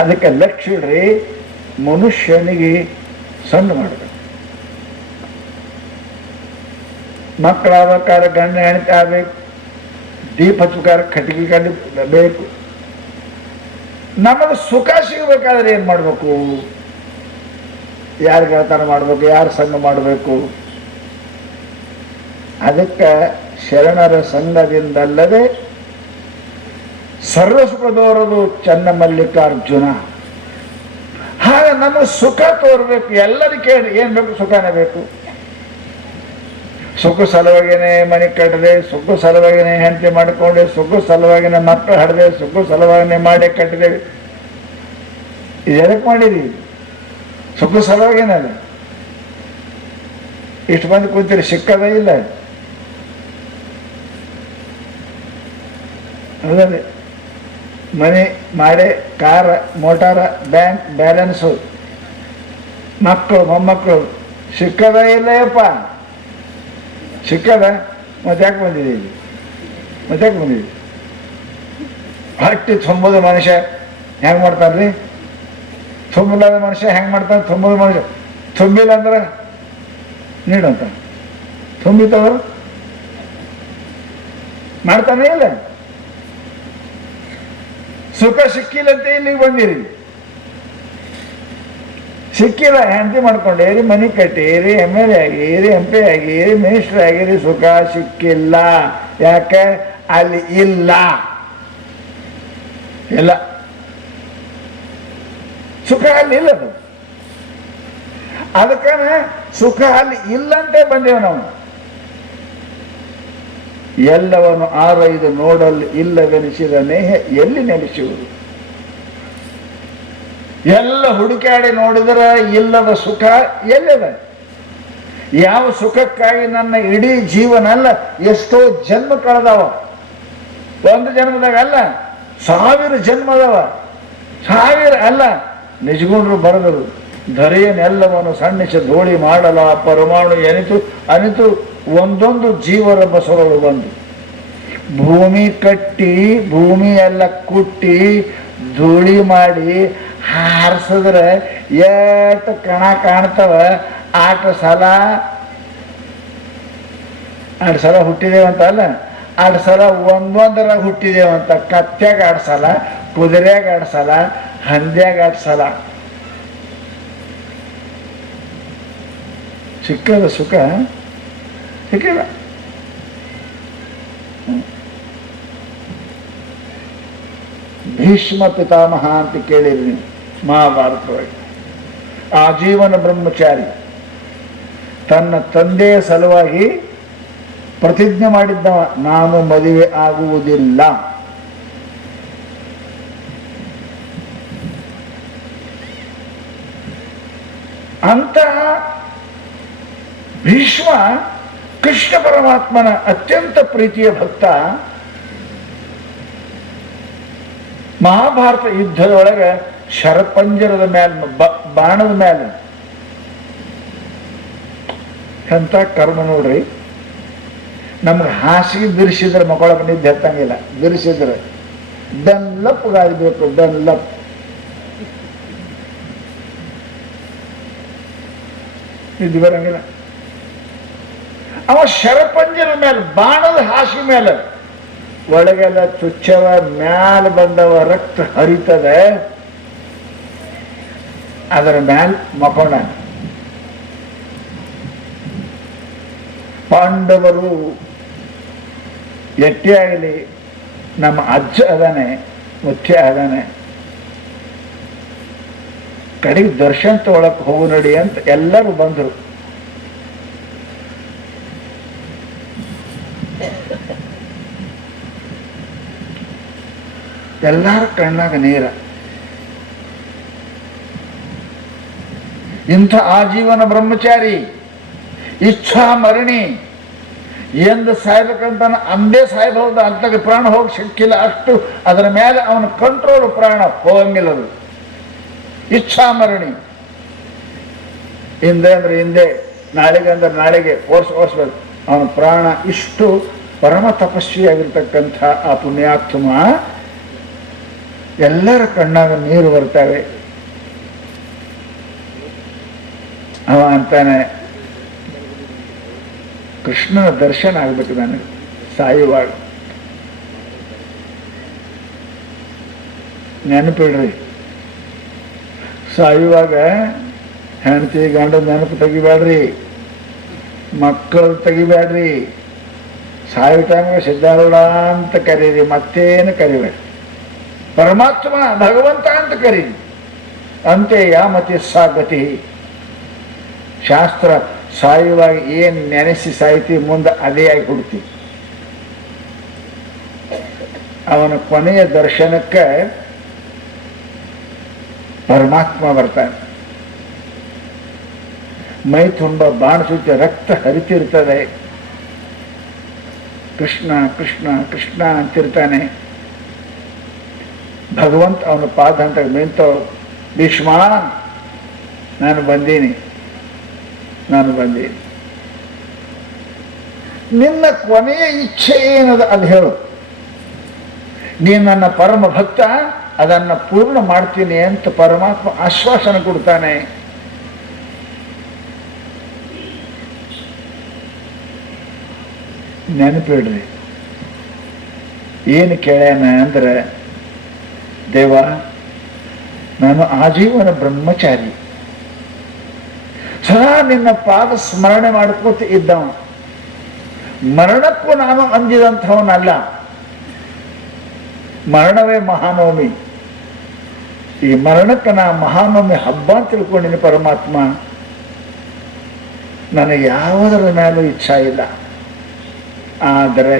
ಅದಕ್ಕೆ ಲಕ್ಷ್ಮೀ ಮನುಷ್ಯನಿಗೆ ಸಂಘ ಮಾಡಬೇಕು. ಮಕ್ಕಳಾಗಬೇಕಾದ್ರೆ ಗಂಡ ಹೆಂಡತಿ ಆಗಬೇಕು, ದೀಪ ಹಚ್ಚಬೇಕಾದ್ರೆ ಕಟ್ಟಿಗೆ ಕಂಡು ಬೇಕು. ನಮಗೆ ಸುಖ ಸಿಗಬೇಕಾದ್ರೆ ಏನು ಮಾಡಬೇಕು? ಯಾರು ಗೆಳತನ ಮಾಡಬೇಕು? ಯಾರು ಸಂಘ ಮಾಡಬೇಕು? ಅದಕ್ಕೆ ಶರಣರ ಸಂಘದಿಂದಲ್ಲದೆ ಸರ್ವ ಸುಖದೋರದು ಚನ್ನ ಮಲ್ಲಿಕಾರ್ಜುನ. ಹಾಗೆ ನಮಗೆ ಸುಖ ತೋರ್ಬೇಕು. ಎಲ್ಲದಕ್ಕೆ ಏನು ಬೇಕು? ಸುಖನೇ ಬೇಕು. ಸುಖ ಸಲುವಾಗಿನೇ ಮನೆ ಕಟ್ಟದೆ, ಸುಖ ಸಲುವಾಗಿನೇ ಹೆಂಡತಿ ಮಾಡಿಕೊಂಡೆ, ಸುಖ ಸಲುವಾಗಿನೇ ಮಕ್ಕಳು ಹಡ್ದೆ, ಸುಖ ಸಲುವಾಗಿನೇ ಮಾಡಿ ಕಟ್ಟಿದೇವೆ. ಇದೆದಕ್ಕೆ ಮಾಡಿರಿ? ಸುಖ ಸಲುವಾಗಿನಲ್ಲ. ಇಷ್ಟು ಮಂದಿ ಕೂತೀರಿ, ಸಿಕ್ಕದೇ ಇಲ್ಲ. ಹೌದಲ್ಲ? ಮನೆ ಮಾಡೆ, ಕಾರ, ಮೋಟಾರ, ಬ್ಯಾಂಕ್ ಬ್ಯಾಲೆನ್ಸು, ಮಕ್ಕಳು ಮೊಮ್ಮಕ್ಕಳು, ಸಿಕ್ಕದೇ ಇಲ್ಲಯಪ್ಪ. ಸಿಕ್ಕದ ಮತ್ತೆ ಯಾಕೆ ಬಂದಿದ್ದೀವಿ? ಹೊಟ್ಟೆ ತುಂಬೋದು ಮನುಷ್ಯ ಹೆಂಗೆ ಮಾಡ್ತಾನ್ರಿ? ತುಂಬಿಲ್ಲದ ಮನುಷ್ಯ ಹೆಂಗೆ ಮಾಡ್ತಾನೆ? ತುಂಬೋದು ಮನುಷ್ಯ ತುಂಬಿಲ್ಲ ಅಂದ್ರೆ ನೀಡಂತ, ತುಂಬಿತವ ಮಾಡ್ತಾನೆ ಇಲ್ಲ. ಸುಖ ಸಿಕ್ಕಿಲ್ಲಂತೆ ಇಲ್ಲಿಗೆ ಬಂದಿರಿ. ಸಿಕ್ಕಿಲ್ಲ, ಹೆಂಡತಿ ಮಾಡ್ಕೊಂಡೇರಿ, ಮನೆ ಕಟ್ಟೀರಿ, MLA ಆಗಿರಿ, MP ಆಗಿರಿ, ಮಿನಿಸ್ಟರ್ ಆಗಿರಿ, ಸುಖ ಸಿಕ್ಕಿಲ್ಲ. ಯಾಕೆ? ಅಲ್ಲಿ ಇಲ್ಲ. ಸುಖ ಅಲ್ಲಿ ಇಲ್ಲ. ಅದಕ್ಕೆ ಸುಖ ಅಲ್ಲಿ ಇಲ್ಲಂತೆ ಬಂದೇವು ನಾವು. ಎಲ್ಲವನ್ನು ಆರೈದು ನೋಡಲು ಇಲ್ಲವೆನಿಸಿದ ನೇಹ ಎಲ್ಲಿ ನೆಲೆಸುವುದು? ಎಲ್ಲ ಹುಡುಕಾಡಿ ನೋಡಿದರೆ ಇಲ್ಲದ ಸುಖ ಎಲ್ಲಿದೆ? ಯಾವ ಸುಖಕ್ಕಾಗಿ ನನ್ನ ಇಡೀ ಜೀವನ ಅಲ್ಲ, ಎಷ್ಟೋ ಜನ್ಮ ಕಳೆದವ. ಒಂದು ಜನ್ಮದಾಗ ಅಲ್ಲ, 1000 ಜನ್ಮದವ, 1000 ಅಲ್ಲ, ನಿಜಗುಂಡ್ರು ಬರೆದರು. ಧರೆಯನ್ನೆಲ್ಲವನ್ನು ಸಣ್ಣಿಸಿ ಧೂಳಿ ಮಾಡಲ ಪರಮಾಣು ಎನಿತು ಅನಿತು ಒಂದೊಂದು ಜೀವರ ಬಸವಳು ಬಂದು ಭೂಮಿ ಕಟ್ಟಿ ಭೂಮಿ ಎಲ್ಲ ಕುಟ್ಟಿ ಧೂಳಿ ಮಾಡಿ ಹಾರಿಸಿದ್ರೆ ಎಷ್ಟು ಕಣ ಕಾಣ್ತವ. 8 ಸಲ ಹುಟ್ಟಿದೇವಂತ ಅಲ್ಲ, 8 ಸಲ ಒಂದೊಂದರಾಗ ಹುಟ್ಟಿದೇವಂತ. ಕತ್ಯಾಗ 8 ಸಲ, ಕುದುರೆಯಾಗ 8 ಸಲ, ಹಂದ್ಯಾಗ 8 ಸಲ. ಸಿಕ್ಕದ ಸುಖ ಸಿಕ್ಕಿಲ್ಲ. ಭೀಷ್ಮ ಪಿತಾಮಹ ಅಂತ ಕೇಳಿರಿ ನೀವು ಮಹಾಭಾರತವಾಗಿ. ಆಜೀವನ ಬ್ರಹ್ಮಚಾರಿ ತನ್ನ ತಂದೆಯ ಸಲುವಾಗಿ ಪ್ರತಿಜ್ಞೆ ಮಾಡಿದ್ದವ, ನಾನು ಮದುವೆ ಆಗುವುದಿಲ್ಲ. ಅಂತಹ ಭೀಷ್ಮ ಕೃಷ್ಣ ಪರಮಾತ್ಮನ ಅತ್ಯಂತ ಪ್ರೀತಿಯ ಭಕ್ತ. ಮಹಾಭಾರತ ಯುದ್ಧದೊಳಗೆ ಶರಪಂಜರದ ಮೇಲೆ ಬಾಣದ ಮೇಲೆ ಎಂಥ ಕರ್ಮ ನೋಡ್ರಿ. ನಮ್ಗೆ ಹಾಸಿಗೆ ಬಿರಿಸಿದ್ರೆ ಮಕ್ಕಳಕ್ಕೆ ನಿದ್ದೆ ಹತ್ತಂಗಿಲ್ಲ. ಬಿರಿಸಿದ್ರೆ ಡನ್ಲಪ್ಗಾಗಬೇಕು, ಡನ್ಲಪ್. ನಿದ್ದೆ ಬರಂಗಿಲ್ಲ. ಅವ ಶರಪಂಜರ ಮೇಲೆ ಬಾಣದ ಹಾಸಿಗೆ ಮೇಲೆ ಒಳಗೆಲ್ಲ ಚುಚ್ಚವ, ಮ್ಯಾಲ ಬಂದವ ರಕ್ತ ಹರಿತದೆ, ಅದರ ಮ್ಯಾಲ ಮಕೊಂಡ. ಪಾಂಡವರು ಎಟ್ಟೆ ಆಗಲಿ ನಮ್ಮ ಅಜ್ಜ ಅದಾನೆ, ಮುಖ್ಯ ಅದಾನೆ, ಕಡೆಗೆ ದರ್ಶನ ತಗೊಳಕ್ ಹೋಗು ನಡಿ ಅಂತ ಎಲ್ಲರೂ ಬಂದರು. ಎಲ್ಲರ ಕಣ್ಣಾಗ ನೀರ. ಇಂಥ ಆಜೀವನ ಬ್ರಹ್ಮಚಾರಿ, ಇಚ್ಛಾ ಮರಣಿ, ಎಂದು ಸಾಯ್ಬೇಕಂತ ಅಂದೇ ಸಾಯ್ಬಹುದು, ಅಂತಾಗ ಪ್ರಾಣ ಹೋಗಿ ಸಿಕ್ಕಿಲ್ಲ. ಅಷ್ಟು ಅದರ ಮೇಲೆ ಅವನ ಕಂಟ್ರೋಲ್, ಪ್ರಾಣ ಹೋಗಂಗಿಲ್ಲದು. ಇಚ್ಛಾ ಮರಣಿ. ಹಿಂದೆ ಅಂದ್ರೆ ಹಿಂದೆ, ನಾಳೆಗೆ ಅಂದ್ರೆ ನಾಳೆಗೆ ಓಡಿಸ್ಬೇಕು ಅವನ ಪ್ರಾಣ. ಇಷ್ಟು ಪರಮ ತಪಸ್ವಿಯಾಗಿರ್ತಕ್ಕಂಥ ಆ ಪುಣ್ಯಾತ್ಮ ಎಲ್ಲರ ಕಣ್ಣಾಗ ನೀರು ಬರ್ತವೆ. ಅವ ಅಂತಾನೆ, ಕೃಷ್ಣನ ದರ್ಶನ ಆಗ್ಬೇಕು ನನಗೆ ಸಾಯುವಾಗ. ನೆನಪಿಡ್ರಿ, ಸಾಯುವಾಗ ಹೆಂಡತಿ ಗಂಡ ನೆನಪು ತೆಗಿಬೇಡ್ರಿ, ಮಕ್ಕಳು ತೆಗಿಬೇಡ್ರಿ. ಸಾಯೋ ಟೈಮ್ಗೆ ಸಿದ್ಧಾರೂಢ ಅಂತ ಕರೀರಿ, ಮತ್ತೇನು ಕರಿಬೇಡ್ರಿ. ಪರಮಾತ್ಮ ಭಗವಂತ ಅಂತ ಕರೀರಿ. ಅಂತೆ ಯಾಮತಿ ಸಾ ಗತಿ. ಶಾಸ್ತ್ರ ಸಾಯುವಾಗ ಏನು ನೆನೆಸಿ ಸಾಯ್ತಿ, ಮುಂದೆ ಅದೇ ಆಗಿ ಹುಡ್ತಿ. ಅವನ ಕೊನೆಯ ದರ್ಶನಕ್ಕೆ ಪರಮಾತ್ಮ ಬರ್ತಾನೆ. ಮೈ ತುಂಬ ಬಾಣ ಸುತ್ತ ರಕ್ತ ಹರಿತಿರ್ತದೆ. ಕೃಷ್ಣ ಕೃಷ್ಣ ಕೃಷ್ಣ ಅಂತಿರ್ತಾನೆ. ಭಗವಂತ ಅವನ ಪಾದ ಅಂತ ನಿಂತು, ಭೀಷ್ಮ ನಾನು ಬಂದೀನಿ. ನಿನ್ನ ಕೊನೆಯ ಇಚ್ಛೆ ಏನದ ಅದು ಹೇಳು. ನೀನು ನನ್ನ ಪರಮ ಭಕ್ತ, ಅದನ್ನು ಪೂರ್ಣ ಮಾಡ್ತೀನಿ ಅಂತ ಪರಮಾತ್ಮ ಆಶ್ವಾಸನೆ ಕೊಡ್ತಾನೆ. ನೆನಪಿಡ್ರಿ, ಏನು ಕೇಳ್ಯಾನ ಅಂದ್ರೆ, ದೇವ ನಾನು ಆಜೀವನ ಬ್ರಹ್ಮಚಾರಿ, ಸದಾ ನಿನ್ನ ಪಾದ ಸ್ಮರಣೆ ಮಾಡ್ಕೋತ ಇದ್ದವ. ಮರಣಕ್ಕೂ ನಾನು ಅಂಜಿದಂಥವನಲ್ಲ. ಮರಣವೇ ಮಹಾನವಮಿ. ಈ ಮರಣಕ್ಕೆ ನಾ ಮಹಾನವಮಿ ಹಬ್ಬ ಅಂತ ತಿಳ್ಕೊಂಡಿನಿ. ಪರಮಾತ್ಮ, ನನಗೆ ಯಾವುದರ ಮೇಲೂ ಇಚ್ಛಾ ಇಲ್ಲ. ಆದರೆ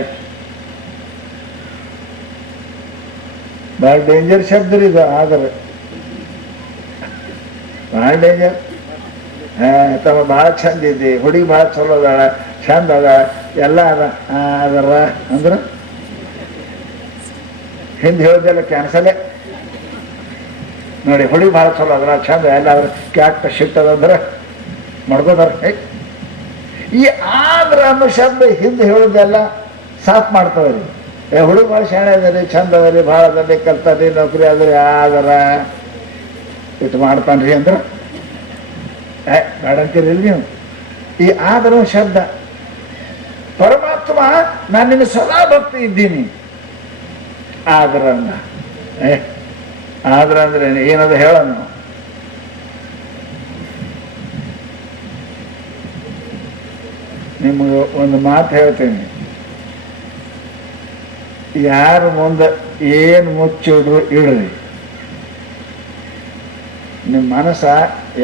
ಭಾಳ ಡೇಂಜರ್ ಶಬ್ದ ಇದು. ಆದರೆ ಭಾಳ ಡೇಂಜರ್. ತಮ್ಮ ಭಾಳ ಚಂದ ಇದೆ, ಹುಡುಗಿ ಭಾಳ ಚಲೋ ಅದಾಳ, ಚಂದ ಅದ, ಎಲ್ಲ ಅದ. ಅದರ ಅಂದ್ರೆ ಹಿಂದೆ ಹೇಳೋದೆಲ್ಲ ಕ್ಯಾನ್ಸಲೇ. ನೋಡಿ ಹುಡುಗಿ ಭಾಳ ಚಲೋ ಅದ್ರ ಚಂದ ಎಲ್ಲಾದ್ರೂ ಕ್ಯಾಕ್ಟ ಶಿಟ್ಟದಂದ್ರೆ ಮಾಡ್ಕೋತಾರ. ಈ ಆದ್ರ ಅನ್ನೋ ಶಬ್ದ ಹಿಂದೆ ಹೇಳೋದೆಲ್ಲ ಸಾಫ್ ಮಾಡ್ತಾವ್ರಿ. ಹುಡುಗ ಭಾಳ ಶಾಣೆ ಅದರಿ, ಚಂದ ಅದರಿ, ಭಾಳ ಅದರಿ, ಕಲ್ತರಿ, ನೌಕರಿ ಅದರಿ, ಆದರ ಇಟ್ಟು ಮಾಡ್ತಾನ್ರಿ ಅಂದ್ರೆ ಬೇಡ ಅಂತೀರಿಲ್ಲ ನೀವು. ಈ ಆದ್ರ ಶಬ್ದ ಪರಮಾತ್ಮ ನಾನು ನಿನ್ನ ಸದಾ ಭಕ್ತಿ ಇದ್ದೀನಿ. ಆದ್ರ ಆದ್ರ ಅಂದ್ರೆ ಏನದು ಹೇಳೋಣ. ನಿಮಗೆ ಒಂದು ಮಾತು ಹೇಳ್ತೀನಿ, ಯಾರ ಮುಂದೆ ಏನು ಮುಚ್ಚಿಡ್ರು ಇಡ್ರಿ, ನಿಮ್ಮ ಮನಸ್ಸ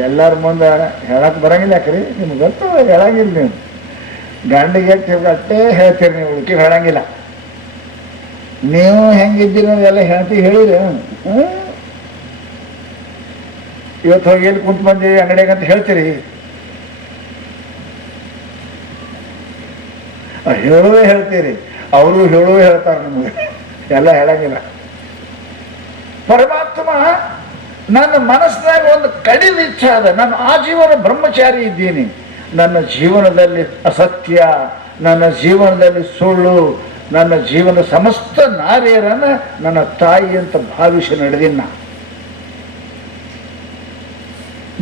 ಎಲ್ಲರ ಮುಂದೆ ಹೇಳಕ್ ಬರಂಗಿಲ್ಲ. ಯಾಕ್ರಿ ನಿಮ್ಗೆ ಗೊತ್ತದ ಹೇಳಂಗಿಲ್ಲ. ನೀವು ಗಂಡಿಗೆ ಅಟ್ಟೇ ಹೇಳ್ತೀರಿ, ನೀವು ಉಳ್ಕಿ ಹೇಳಂಗಿಲ್ಲ. ನೀವು ಹೆಂಗಿದ್ದೀರಿ ಎಲ್ಲ ಹೇಳ್ತೀವಿ ಹೇಳಿರಿ. ಇವತ್ತು ಹೋಗಿ ಎಲ್ಲಿ ಕುಂತು ಬಂದೀವಿ ಅಂಗಡಿಯಾಗ ಅಂತ ಹೇಳ್ತೀರಿ. ಹೇಳುವೇ ಹೇಳ್ತೀರಿ, ಅವರು ಹೇಳುವೇ ಹೇಳ್ತಾರೆ, ನಿಮಗೆ ಎಲ್ಲ ಹೇಳಂಗಿಲ್ಲ. ಪರಮಾತ್ಮ ನನ್ನ ಮನಸ್ಸಿನಾಗ ಒಂದು ಕಡಿಮೆ ಇಚ್ಛೆ ಅದ, ನಾನು ಆಜೀವನ ಬ್ರಹ್ಮಚಾರಿ ಇದ್ದೀನಿ. ನನ್ನ ಜೀವನದಲ್ಲಿ ಅಸತ್ಯ, ನನ್ನ ಜೀವನದಲ್ಲಿ ಸುಳ್ಳು, ನನ್ನ ಜೀವನ ಸಮಸ್ತ ನಾರಿಯರನ್ನ ನನ್ನ ತಾಯಿ ಅಂತ ಭಾವಿಸಿ ನಡೆದಿನ್ನ.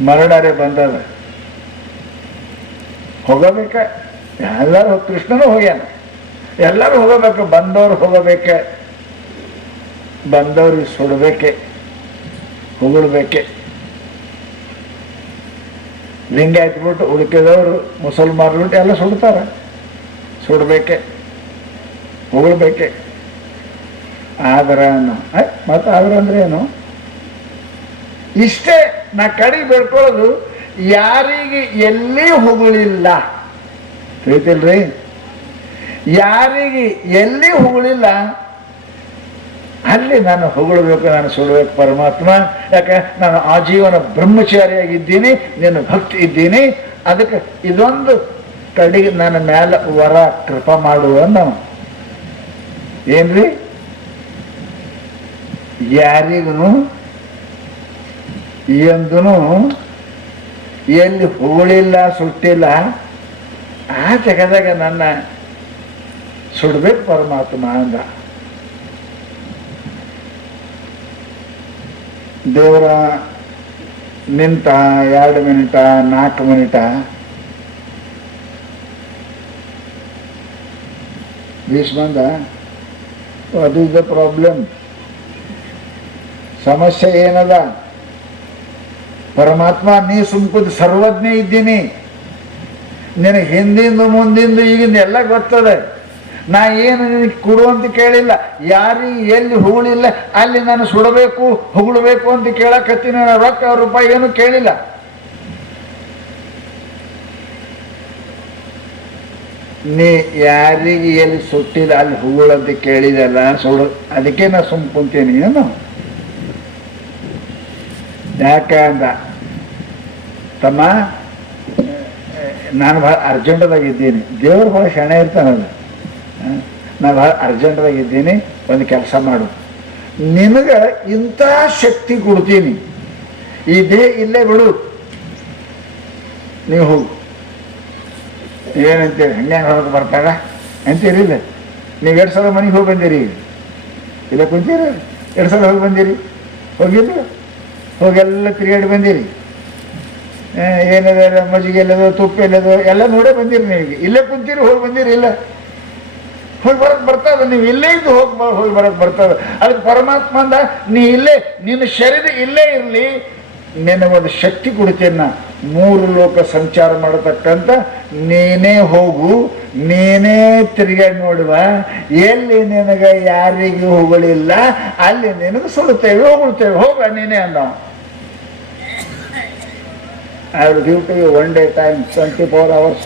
ಮರಣರೇ ಬಂದದ, ಹೋಗಬೇಕ. ಎಲ್ಲರೂ ಕೃಷ್ಣನೂ ಹೋಗ್ಯಾನ, ಎಲ್ಲರೂ ಹೋಗಬೇಕು. ಬಂದವ್ರು ಹೋಗಬೇಕೆ, ಬಂದವ್ರಿಗೆ ಸುಡಬೇಕೆ, ಹೊಗಳ್ಬೇಕೆ. ಲಿಂಗಾಯತ್ ಬಿಟ್ಟು ಉಳಿಕೆದವರು ಮುಸಲ್ಮಾನರು ಬಿಟ್ಟು ಎಲ್ಲ ಸುಡ್ತಾರೆ. ಸುಡಬೇಕೆ, ಹೊಗಳ್ಬೇಕೆ. ಆದ್ರ ಮತ್ತೆ ಆದ್ರ ಅಂದ್ರೆ ಏನು? ಇಷ್ಟೇ ನಾ ಕಡೆಗೆ ಬೇಡ್ಕೊಳ್ಳೋದು, ಯಾರಿಗೆ ಎಲ್ಲಿ ಹೊಗಳಿಲ್ಲ, ತಿಳಿತಿಲ್ರಿ? ಯಾರಿಗೆ ಎಲ್ಲಿ ಹೊಗಳಿಲ್ಲ ಅಲ್ಲಿ ನಾನು ಹೊಗಳಬೇಕು, ನಾನು ಸುಡಬೇಕು ಪರಮಾತ್ಮ. ಯಾಕೆ ನಾನು ಆಜೀವನ ಬ್ರಹ್ಮಚಾರಿಯಾಗಿದ್ದೀನಿ, ನಿನ್ನ ಭಕ್ತಿ ಇದ್ದೀನಿ. ಅದಕ್ಕೆ ಇದೊಂದು ಕಡೆಗೆ ನನ್ನ ಮೇಲೆ ವರ ಕೃಪಾ ಮಾಡುವ ನಾವು. ಏನ್ರಿ? ಯಾರಿಗೂ ಎಂದೂ ಎಲ್ಲಿ ಹೊಗಳಿಲ್ಲ, ಸುಟ್ಟಿಲ್ಲ, ಆ ಜಗದಾಗ ನನ್ನ ಸುಡ್ಬೇಕು ಪರಮಾತ್ಮ ಅಂದ. ದೇವರ ನಿಂತ 2 ಮಿನಿಟ 4 ಮಿನಿಟ ಭೀಷ್ಮಂದ ಅದು ಇದ ಪ್ರಾಬ್ಲಮ್. ಸಮಸ್ಯೆ ಏನದ? ಪರಮಾತ್ಮ ನೀ ಸುಮ್ಕುದ್ ಸರ್ವಜ್ಞ ಇದ್ದೀನಿ, ನಿನಗೆ ಹಿಂದಿಂದು ಮುಂದಿಂದು ಈಗಿಂದ ಎಲ್ಲ ಗೊತ್ತದೆ. ನಾ ಏನು ನಿನಗೆ ಕೊಡು ಅಂತ ಕೇಳಿಲ್ಲ, ಯಾರಿಗೆ ಎಲ್ಲಿ ಹೊಗಳಿಲ್ಲ ಅಲ್ಲಿ ನಾನು ಸುಡಬೇಕು ಹೊಗಳಬೇಕು ಅಂತ ಕೇಳಕತ್ತೀನಿ. ನಾನು ರೊಕ್ಕ ರೂಪಾಯಿ ಏನು ಕೇಳಿಲ್ಲ. ನೀ ಯಾರಿಗೆ ಎಲ್ಲಿ ಸುಟ್ಟಿಲ್ಲ ಅಲ್ಲಿ ಹೊಗಳಂತ ಕೇಳಿದಲ್ಲ, ಸುಡು. ಅದಕ್ಕೆ ನಾ ಸುಮ್ ಕುಂತೀನಿ. ಏನು ಯಾಕೆ ಅಂದ, ತಮ್ಮ ನಾನು ಭಾಳ ಅರ್ಜೆಂಟದಾಗಿದ್ದೀನಿ. ದೇವರು ಭಾಳ ಶಣ ಇರ್ತಾನಲ್ಲ, ನಾನು ಭಾಳ ಅರ್ಜೆಂಟದಾಗಿದ್ದೀನಿ, ಒಂದು ಕೆಲಸ ಮಾಡು, ನಿನಗೆ ಇಂಥ ಶಕ್ತಿ ಕೊಡ್ತೀನಿ, ಈ ದೇಹ ಇಲ್ಲೇ ಬಿಡು, ನೀವು ಹೋಗು. ಏನಂತೀರಿ? ಹಂಗೆ ಹೊರಗೆ ಬರ್ತಾಗ ಅಂತೀರಿಲ್ಲ? ನೀವು 2 ಸಲ ಮನೆಗೆ ಹೋಗಿ ಬಂದಿರಿ, ಇಲ್ಲ ಕುಂತೀರ? 2 ಸಲ ಹೋಗಿ ಬಂದಿರಿ, ಹೋಗಿಲ್ಲ? ಹೋಗೆಲ್ಲ ತಿರುಗಾಡಿ ಬಂದಿರಿ. ಏನಿದೆ ಮಜ್ಜಿಗೆ ಎಲ್ಲದೋ ತುಪ್ಪ ಎಲ್ಲದೋ ಎಲ್ಲ ನೋಡೇ ಬಂದಿರಿ. ನೀವು ಇಲ್ಲೇ ಕುಂತೀರಿ, ಹೋಗಿ ಬಂದಿರಿ? ಇಲ್ಲ, ಹೋಗಿ ಬರಕ್ಕೆ ಬರ್ತದ. ನೀವು ಇಲ್ಲೇ ಇದ್ದು ಹೋಗಿ ಬರಕ್ಕೆ ಬರ್ತದ. ಅದಕ್ಕೆ ಪರಮಾತ್ಮ ಅಂದ, ನೀ ಇಲ್ಲೇ, ನಿನ್ನ ಶರೀರ ಇಲ್ಲೇ ಇರಲಿ, ನಿನಗೊಂದು ಶಕ್ತಿ ಕೊಡ್ತೇನೆ ನಾ. 3 ಲೋಕ ಸಂಚಾರ ಮಾಡತಕ್ಕಂಥ ನೀನೇ ಹೋಗು, ನೀನೇ ತಿರುಗಾಡಿ ನೋಡುವ. ಎಲ್ಲಿ ನಿನಗೆ ಯಾರಿಗೂ ಹೊಗಳಿಲ್ಲ ಅಲ್ಲಿ ನಿನಗೆ ಸುಡುತ್ತೇವೆ, ಹೊಗಳ್ತೇವೆ, ಹೋಗ ನೀನೇ ಅಂದ. I will give to you 1 day time, 24 hours.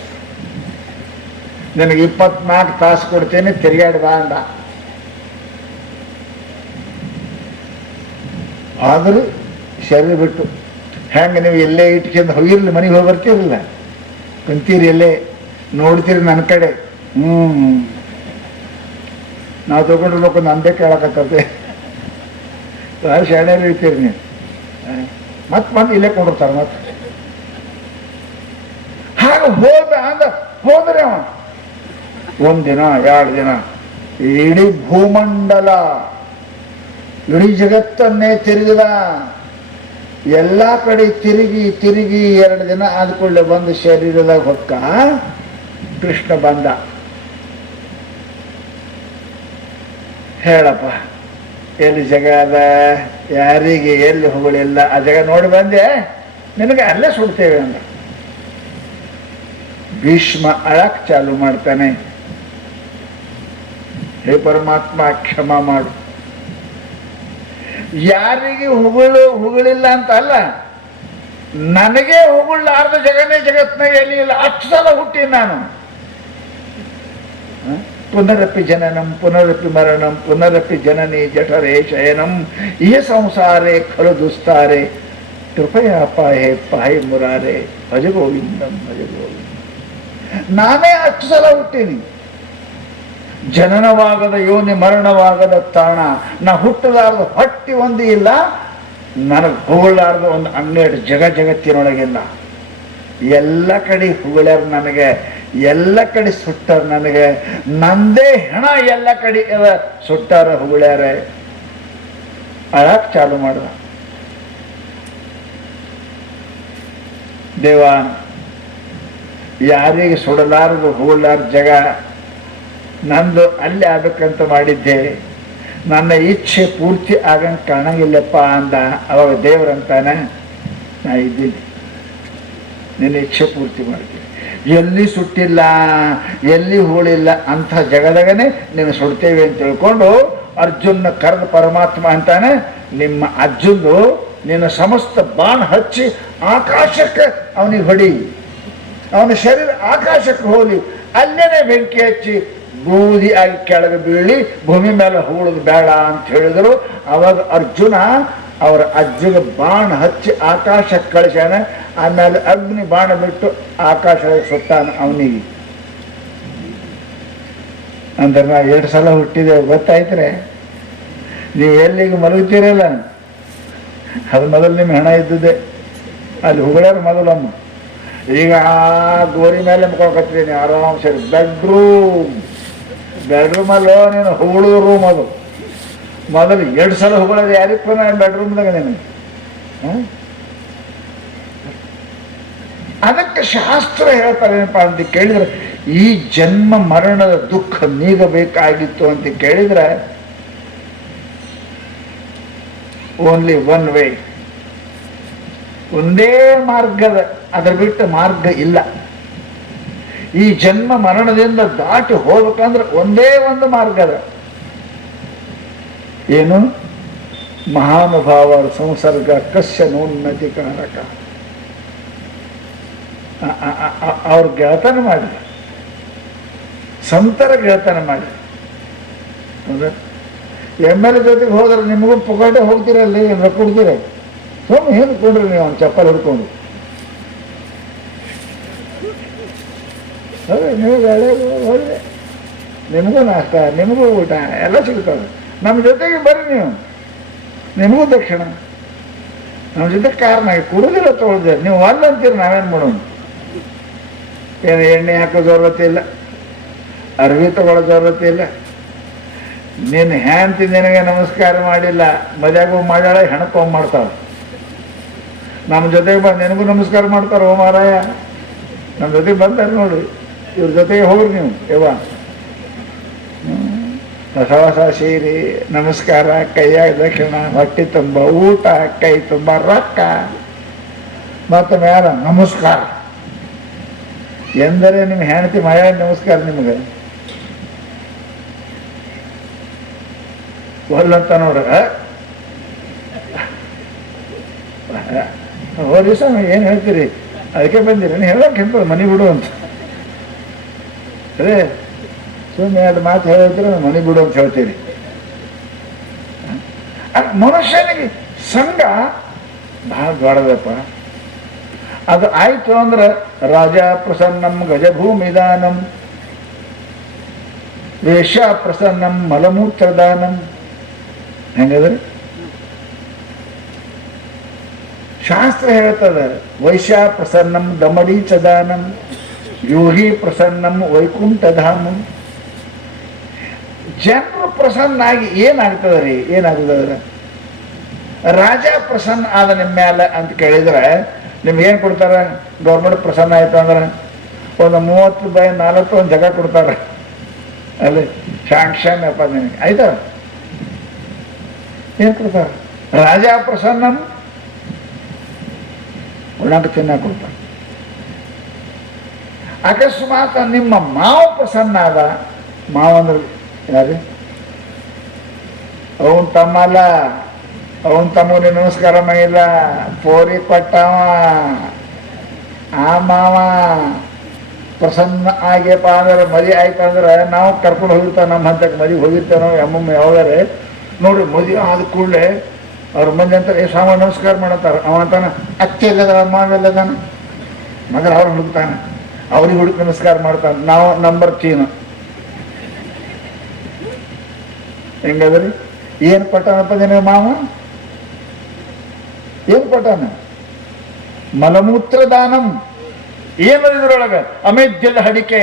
ನಿನಗೆ 24 ತಾಸು ಕೊಡ್ತೇನೆ, ತಿರುಗಾಡಿ ಬಾ ಅಂದ. ಆದರೂ ಶರೀರ ಬಿಟ್ಟು ಹೆಂಗೆ ನೀವು ಎಲ್ಲೇ ಇಟ್ಕೊಂಡು ಹೋಗಿರ್ಲಿ, ಮನೆಗೆ ಹೋಗಿ ಬರ್ತೀರಲ್ಲ, ಕುಂತೀರಿ ಎಲ್ಲೇ ನೋಡ್ತೀರಿ ನನ್ನ ಕಡೆ. ನಾವು ತಗೊಂಡ್ರೆ ಲೋಕ ನಂದೇ ಕೇಳಕತ್ತದೆ. ಭಾಳ ಶಾಣ್ಯರು ಇರ್ತೀರಿ ನೀವು. ಮತ್ತೆ ಇಲ್ಲೇ ಕೊಂಡಿರ್ತಾರೆ ಮತ್ತೆ. ಹಾಗೆ ಹೋದ್ರೆ ಅವ ಒಂದಿನ 2 ದಿನ ಇಡೀ ಭೂಮಂಡಲ ಇಡೀ ಜಗತ್ತನ್ನೇ ತಿರುಗಿದ. ಎಲ್ಲ ಕಡೆ ತಿರುಗಿ 2 ದಿನ ಆದ್ಕೊಳ್ಳೆ ಬಂದು ಶರೀರದಾಗ ಹೊಕ್ಕ ಕೃಷ್ಣ ಬಂದ. ಹೇಳಪ್ಪ ಎಲ್ಲಿ ಜಗ ಅದ, ಯಾರಿಗೆ ಎಲ್ಲಿ ಹೋಗಲಿಲ್ಲ, ಆ ಜಗ ನೋಡಿ ಬಂದೆ, ನಿನಗೆ ಅಲ್ಲೇ ಸುಡ್ತೇವೆ ಅಂದ. ಭೀಷ್ಮ ಅಳಕ್ ಚಾಲು ಮಾಡ್ತಾನೆ, ಹೇ ಪರಮಾತ್ಮ ಕ್ಷಮ ಮಾಡು. ಯಾರಿಗೆ ಹುಗಳಿಲ್ಲ ಅಂತ ಅಲ್ಲ, ನನಗೆ ಹುಗಳಾರ್ದ ಜಗನೇ ಜಗತ್ನಾಗ ಎಲ್ಲಿ ಇಲ್ಲ. 10 ಸಲ ಹುಟ್ಟಿ ನಾನು. ಪುನರಪಿ ಜನನಂ ಪುನರಪಿ ಮರಣಂ ಪುನರಪಿ ಜನನಿ ಜಠರೇ ಶಯನಂ ಈ ಸಂಸಾರೇ ಖಲು ದುಸ್ತಾರೆ ಕೃಪಯಾ ಪಾಹೆ ಪಾಹೆ ಮುರಾರೆ ಭಜ ಗೋವಿಂದಂ ಭಜ ಗೋವಿಂದ. ನಾನೇ 10 ಸಲ ಹುಟ್ಟೀನಿ. ಜನನವಾಗದ ಯೋನಿ ಮರಣವಾಗದ ತಾಣ. ನಾ ಹುಟ್ಟಲಾರ್ದ ಹೊಟ್ಟಿ ಒಂದು ಇಲ್ಲ, ನನಗೆ ಹೊಗಳಾರ್ದ ಒಂದು 12 ಜಗತ್ತಿನೊಳಗಿಲ್ಲ. ಎಲ್ಲ ಕಡೆ ಹೊಗಳಾರ ನನಗೆ, ಎಲ್ಲ ಕಡೆ ಸುಟ್ಟಾರ ನನಗೆ. ನಂದೇ ಹೆಣ ಎಲ್ಲ ಕಡೆ ಸುಟ್ಟಾರ ಹೊಳ್ಯಾರ. ಅಳಕ್ ಚಾಲು ಮಾಡ್ದ. ದೇವ, ಯಾರಿಗೆ ಸುಡಲಾರದು ಹೊಗಳಾರ ಜಗ ನಂದು ಅಲ್ಲಿ ಆಗ್ಬೇಕಂತ ಮಾಡಿದ್ದೆ, ನನ್ನ ಇಚ್ಛೆ ಪೂರ್ತಿ ಆಗಂಗೆ ಕಾಣಂಗಿಲ್ಲಪ್ಪ ಅಂದ. ಅವಾಗ ದೇವರಂತಾನೆ, ನಾ ಇದ್ದೀನಿ, ನಿನ್ನ ಇಚ್ಛೆ ಪೂರ್ತಿ ಮಾಡ್ತೀನಿ. ಎಲ್ಲಿ ಸುಟ್ಟಿಲ್ಲ, ಎಲ್ಲಿ ಹೂಳಿಲ್ಲ ಅಂಥ ಜಗದಾಗನೇ ನೀನು ಸುಡ್ತೇವೆ ಅಂತ ತಿಳ್ಕೊಂಡು ಅರ್ಜುನ ಕರೆದ ಪರಮಾತ್ಮ ಅಂತಾನೆ, ನಿಮ್ಮ ಅರ್ಜುನ್ದು ನಿನ್ನ ಸಮಸ್ತ ಬಾಣ ಹಚ್ಚಿ ಆಕಾಶಕ್ಕೆ ಅವನಿಗೆ ಹೊಡಿ, ಅವನ ಶರೀರ ಆಕಾಶಕ್ಕೆ ಹೋಲಿ, ಅಲ್ಲೇನೆ ಬೆಂಕಿ ಹಚ್ಚಿ ಬೂದಿ ಆಗಿ ಕೆಳಗೆ ಬೀಳಿ ಭೂಮಿ ಮೇಲೆ ಹೂಳದು ಬೇಡ ಅಂತ ಹೇಳಿದ್ರು. ಅವಾಗ ಅರ್ಜುನ ಅವರ ಅಜ್ಜಿಗೆ ಬಾಣ ಹಚ್ಚಿ ಆಕಾಶಕ್ಕೆ ಕಳಿಸ್ಯಾನ. ಆಮೇಲೆ ಅಗ್ನಿ ಬಾಣ ಬಿಟ್ಟು ಆಕಾಶದ ಸುತ್ತಾನ ಅವನಿಗೆ. ಅಂದ್ರೆ ನಾ 2 ಸಲ ಹುಟ್ಟಿದ್ದೇವೆ ಗೊತ್ತಾಯ್ತ್ರೆ. ನೀವು ಎಲ್ಲಿಗೆ ಮಲಗುತ್ತೀರಲ್ಲ, ಅದು ಮೊದಲು ನಿಮ್ಮ ಹೆಣ ಇದ್ದುದೇ ಅಲ್ಲಿ ಹುಗಳಾರ ಮೊದಲಮ್ಮ. ಈಗ ಆ ಗೋರಿ ಮೇಲೆ ಮುಕ್ಕೊಳಕತ್ತೀನಿ ನೀವು ಆರಾಮ್ ಸರಿ. ಬೆಡ್ರೂಮಲ್ಲೋ ನೀನು ಹುಗಳು ರೂಮ್ ಅದು. ಮೊದಲು 2 ಸಲ ಹುಗಳೋದು ಯಾರಿಗೂ ಬೆಡ್ರೂಮ್ದಾಗ ನೀನು. ಅದಕ್ಕೆ ಶಾಸ್ತ್ರ ಹೇಳ್ತಾರೆ ಏನಪ್ಪ ಅಂತ ಕೇಳಿದ್ರೆ, ಈ ಜನ್ಮ ಮರಣದ ದುಃಖ ನೀಗಬೇಕಾಗಿತ್ತು ಅಂತ ಕೇಳಿದ್ರೆ ಓನ್ಲಿ 1 ವೇ, ಒಂದೇ ಮಾರ್ಗದ, ಅದರ ಬಿಟ್ಟು ಮಾರ್ಗ ಇಲ್ಲ. ಈ ಜನ್ಮ ಮರಣದಿಂದ ದಾಟಿ ಹೋಗ್ಬೇಕಂದ್ರೆ ಒಂದೇ ಒಂದು ಮಾರ್ಗದ. ಏನು? ಮಹಾನುಭಾವರ ಸಂಸರ್ಗ ಕಶ್ಯ ನೋನ್ನತಿ ಕಾರಕ. ಅವ್ರ ಗೆಳತನ ಮಾಡಿ, ಸಂತರ ಗೆಳತನ ಮಾಡಿ. ಹೌದಾ? MLA ಜೊತೆಗೆ ಹೋದ್ರೆ ನಿಮಗೂ ಪುಗಾಟೆ ಹೋಗ್ತೀರಲ್ಲಿ, ರೊಕ್ಕ ಕೊಡ್ತೀರ. ಸುಮ್ಮನೆ ಏನು ಕೊಡ್ರಿ ನೀವು ಅವ್ನು ಚಪ್ಪಲ್ ಹಿಡ್ಕೊಂಡು. ಹೌದು, ನೀವು ಹೋದ್ರೆ ನಿಮಗೂ ನಾಷ್ಟ, ನಿಮಗೂ ಊಟ ಎಲ್ಲ ಸಿಗ್ತದೆ. ನಮ್ಮ ಜೊತೆಗೆ ಬರ್ರಿ ನೀವು, ನಿಮಗೂ ದಕ್ಷಿಣ. ನಮ್ಮ ಜೊತೆ ಕಾರ್ನಾಗಿ ಕುಡಿದಿಲ್ಲ ತೊಗೊಳ್ದೆ. ನೀವು ಅಲ್ಲ ಅಂತೀರಿ, ನಾವೇನು ಮಾಡೋಣ? ಏನು ಎಣ್ಣೆ ಹಾಕೋ ಜರೂರತೆ ಇಲ್ಲ, ಅರ್ವಿ ತಗೊಳ್ಳೋ ಜರೂರತೆ ಇಲ್ಲ. ನಿನ್ನ ಹ್ಯಾಂತಿ ನಿನಗೆ ನಮಸ್ಕಾರ ಮಾಡಿಲ್ಲ, ಮದ್ಯಾಗ ಮಾಡ್ಯಾಳ, ಹೆಣಕೊಂಡ್ ಮಾಡ್ತಾಳೆ. ನಮ್ಮ ಜೊತೆಗೆ ಬಂದು ನಿನಗೂ ನಮಸ್ಕಾರ ಮಾಡ್ತಾರೆ. ಓ ಮಾರಾಯ, ನಮ್ಮ ಜೊತೆಗೆ ಬಂದಾರೆ ನೋಡ್ರಿ, ಇವ್ರ ಜೊತೆಗೆ ಹೋಗ್ರಿ ನೀವು. ಯವ್ವ ಹೊಸ ಸೀರೆ, ನಮಸ್ಕಾರ, ಕೈಯಾಗ ದಕ್ಷಿಣ, ಹೊಟ್ಟೆ ತುಂಬ ಊಟ, ಕೈ ತುಂಬ ರೊಕ್ಕ, ಮತ್ತೊಮ್ಮೆ ಯಾರ ನಮಸ್ಕಾರ ಎಂದರೆ ನಿಮ್ಮ ಹೆಂಡತಿ ಮಯ ನಮಸ್ಕಾರ ನಿಮಗೆ ಒಲ್ಲಂತ ನೋಡ್ರ. ಹೋದ ಸ್ವಾಮಿ ಏನು ಹೇಳ್ತೀರಿ? ಅದಕ್ಕೆ ಬಂದಿರಿ ಹೇಳಕ್ಕೆ ಮನೆ ಬಿಡು ಅಂತ. ಅದೇ ಸುಮ್ಮನೆ 2 ಮಾತು ಹೇಳ್ತೀರ, ಮನೆ ಬಿಡು ಅಂತ ಹೇಳ್ತೀರಿ. ಮನುಷ್ಯನಿಗೆ ಸಂಘ ಬಹಳ ದೊಡ್ಡದಪ್ಪ. ಅದು ಆಯ್ತು ಅಂದ್ರೆ ರಾಜ ಪ್ರಸನ್ನಂ ಗಜಭೂಮಿದಾನಂ, ವೇಷ ಪ್ರಸನ್ನಂ ಮಲಮೂತ್ರದಾನಂ. ಹೆಂಗದ್ರಿ? ಶಾಸ್ತ್ರ ಹೇಳ್ತದೆ, ವೈಶ್ಯ ಪ್ರಸನ್ನಂ ದಮಡಿ ಚದಾನಂ, ಯೋಗಿ ಪ್ರಸನ್ನಂ ವೈಕುಂಠಧಾಮಂ. ಜನರು ಪ್ರಸನ್ನ ಆಗಿ ಏನಾಗ್ತದೆ ರೀ? ಏನಾಗುದಾದ್ರೆ ರಾಜ ಪ್ರಸನ್ನ ಆದ ನಿಮ್ಮ ಮೇಲೆ ಅಂತ ಕೇಳಿದ್ರೆ ನಿಮ್ಗೇನು ಕೊಡ್ತಾರೆ? ಗೌರ್ಮೆಂಟ್ ಪ್ರಸನ್ನ ಆಯ್ತು ಅಂದ್ರೆ ಒಂದು 30 ಬೈ 40 ಒಂದು ಜಾಗ ಕೊಡ್ತಾರೆ, ಅಲ್ಲಿ ಶಾಂಕ್ಷನ್ ಅಪ್ಪ ನಿನಗೆ ಆಯ್ತಾ? ಏನು ಕೊಡ್ತಾರೆ? ರಾಜ ಪ್ರಸನ್ನಂ ಉಣ್ಣಕ್ಕೆ ತಿನ್ನಕ್ಕೆ ಕೊಡ್ತಾರೆ. ಅಕಸ್ಮಾತ್ ನಿಮ್ಮ ಮಾವ ಪ್ರಸನ್ನ ಆದ, ಮಾವ ಅಂದ್ರೆ ಯಾರು? ಅವನ್ ತಮ್ಮ ಅಲ್ಲ, ಅವನ್ ತಮ್ಮನಿ ನಮಸ್ಕಾರ ಮಾಡಿಲ್ಲ, ಪೋರಿ ಕೊಟ್ಟವ, ಆ ಮಾವ ಪ್ರಸನ್ನ ಆಗ್ಯಪ್ಪ ಅಂದ್ರೆ ಮದುವೆ ಆಯ್ತು ಅಂದ್ರೆ ನಾವು ಕರ್ಕೊಂಡು ಹೋಗಿರ್ತಾವೆ. ನಮ್ಮ ಹಂತಕ್ಕೆ ಮದುವೆ ಹೋಗಿರ್ತೇವೆ ನಾವು ಎಮ್ಮೊಮ್ಮೆ ಯಾವಾಗಾರೆ ನೋಡ್ರಿ. ಮದುವೆ ಆದ ಕೂಡಲೇ ಅವ್ರ ಮಂದಿ ಅಂತಾರೆ, ಸ್ವಾಮ ನಮಸ್ಕಾರ ಮಾಡತ್ತಾರ. ಅವ ಅಂತಾನ ಅತ್ತೆ ಇಲ್ಲದ ಮಾವೆಲ್ಲದಾನ ಮಗ, ಅವ್ರು ಹುಡುಕ್ತಾನೆ, ಅವ್ರಿಗೆ ಹುಡುಕಿ ನಮಸ್ಕಾರ ಮಾಡ್ತಾನೆ. ನಾವು ನಂಬರ್ ಚೀನು ಹೆಂಗದ್ರಿ? ಏನು ಕೊಟ್ಟಾನಪ್ಪ ನಿನಗೆ ಮಾವ? ಏನು ಕೊಟ್ಟಾನ? ಮಲಮೂತ್ರ ದಾನಂ. ಏನದು ಇದ್ರೊಳಗೆ? ಅಮೇಧ್ಯದ ಹಡಿಕೆ,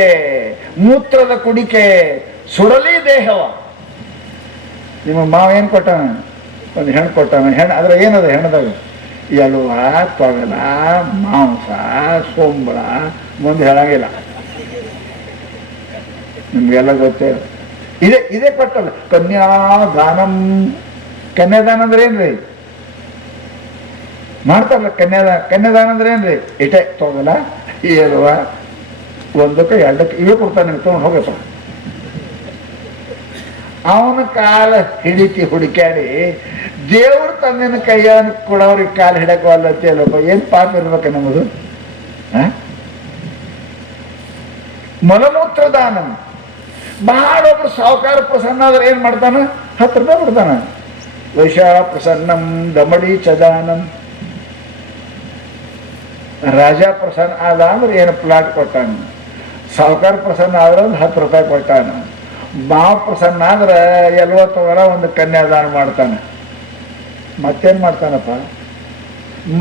ಮೂತ್ರದ ಕುಡಿಕೆ, ಸುಡಲಿ ದೇಹವ. ನಿಮ್ಮ ಮಾವ ಏನು ಕೊಟ್ಟಾನ? ಒಂದು ಹೆಣ್ಣು ಕೊಟ್ಟಾನ. ಹೆಣ್ಣು ಅದ್ರ ಏನದ? ಹೆಣ್ಣದಾಗ ಎಲುವ, ತೊಗಲ, ಮಾಂಸ, ಸೋಂಬಳ, ಮುಂದೆ ಹೇಳಂಗಿಲ್ಲ, ನಿಮ್ಗೆಲ್ಲ ಗೊತ್ತೇ. ಇದೇ ಕೊಟ್ಟಲ್ಲ ಕನ್ಯಾದಾನಂ. ಕನ್ಯಾದಾನ ಅಂದ್ರೆ ಏನ್ರಿ? ಮಾಡ್ತಾರಲ್ಲ ಕನ್ಯಾದಾನ ಅಂದ್ರೆ ಏನ್ರಿ? ಇಟೆ ತೊಗಲ, ಎಲುವ, ಒಂದಕ್ಕೆ ಎರಡಕ್ಕೆ ಇವೇ ಕೊಡ್ತಾನೆ, ನಿಮ್ಗೆ ತೊಗೊಂಡು ಹೋಗಪ್ಪ. ಅವನ ಕಾಲ ಹಿಡಿತಿ ಹುಡುಕ್ಯಾಡಿ ದೇವ್ರ ತಂದಿನ ಕೈಯನ್ನು ಕೊಡೋರಿಗೆ ಕಾಲು ಹಿಡಕವಲ್ಲತ್ತೆ ಅಲ್ಲಪ್ಪ. ಏನು ಪಾಪ ಇರ್ಬೇಕ ನಮ್ಮದು? ಮಲಮೂತ್ರ ದಾನ. ಬಹಳ ಒಬ್ರು ಸಾವುಕಾರ ಪ್ರಸನ್ನ ಆದ್ರೆ ಏನ್ ಮಾಡ್ತಾನ? 10 ರೂಪಾಯಿ ಕೊಡ್ತಾನ. ವೈಶ್ಯ ಪ್ರಸನ್ನಂ ದಮಡಿ ಚದಾನಂ. ರಾಜ ಪ್ರಸನ್ನ ಆದ ಅಂದ್ರೆ ಏನು ಪ್ಲಾಟ್ ಕೊಟ್ಟಾನ. ಸಾವುಕಾರ ಪ್ರಸನ್ನ ಆದ್ರೆ ಒಂದು 10 ರೂಪಾಯಿ ಕೊಟ್ಟಾನ. ಮಾವ ಪ್ರಸನ್ನ ಆದ್ರೆ 40 ವರ ಒಂದು ಕನ್ಯಾದಾನ ಮಾಡ್ತಾನೆ. ಮತ್ತೇನ್ ಮಾಡ್ತಾನಪ್ಪ?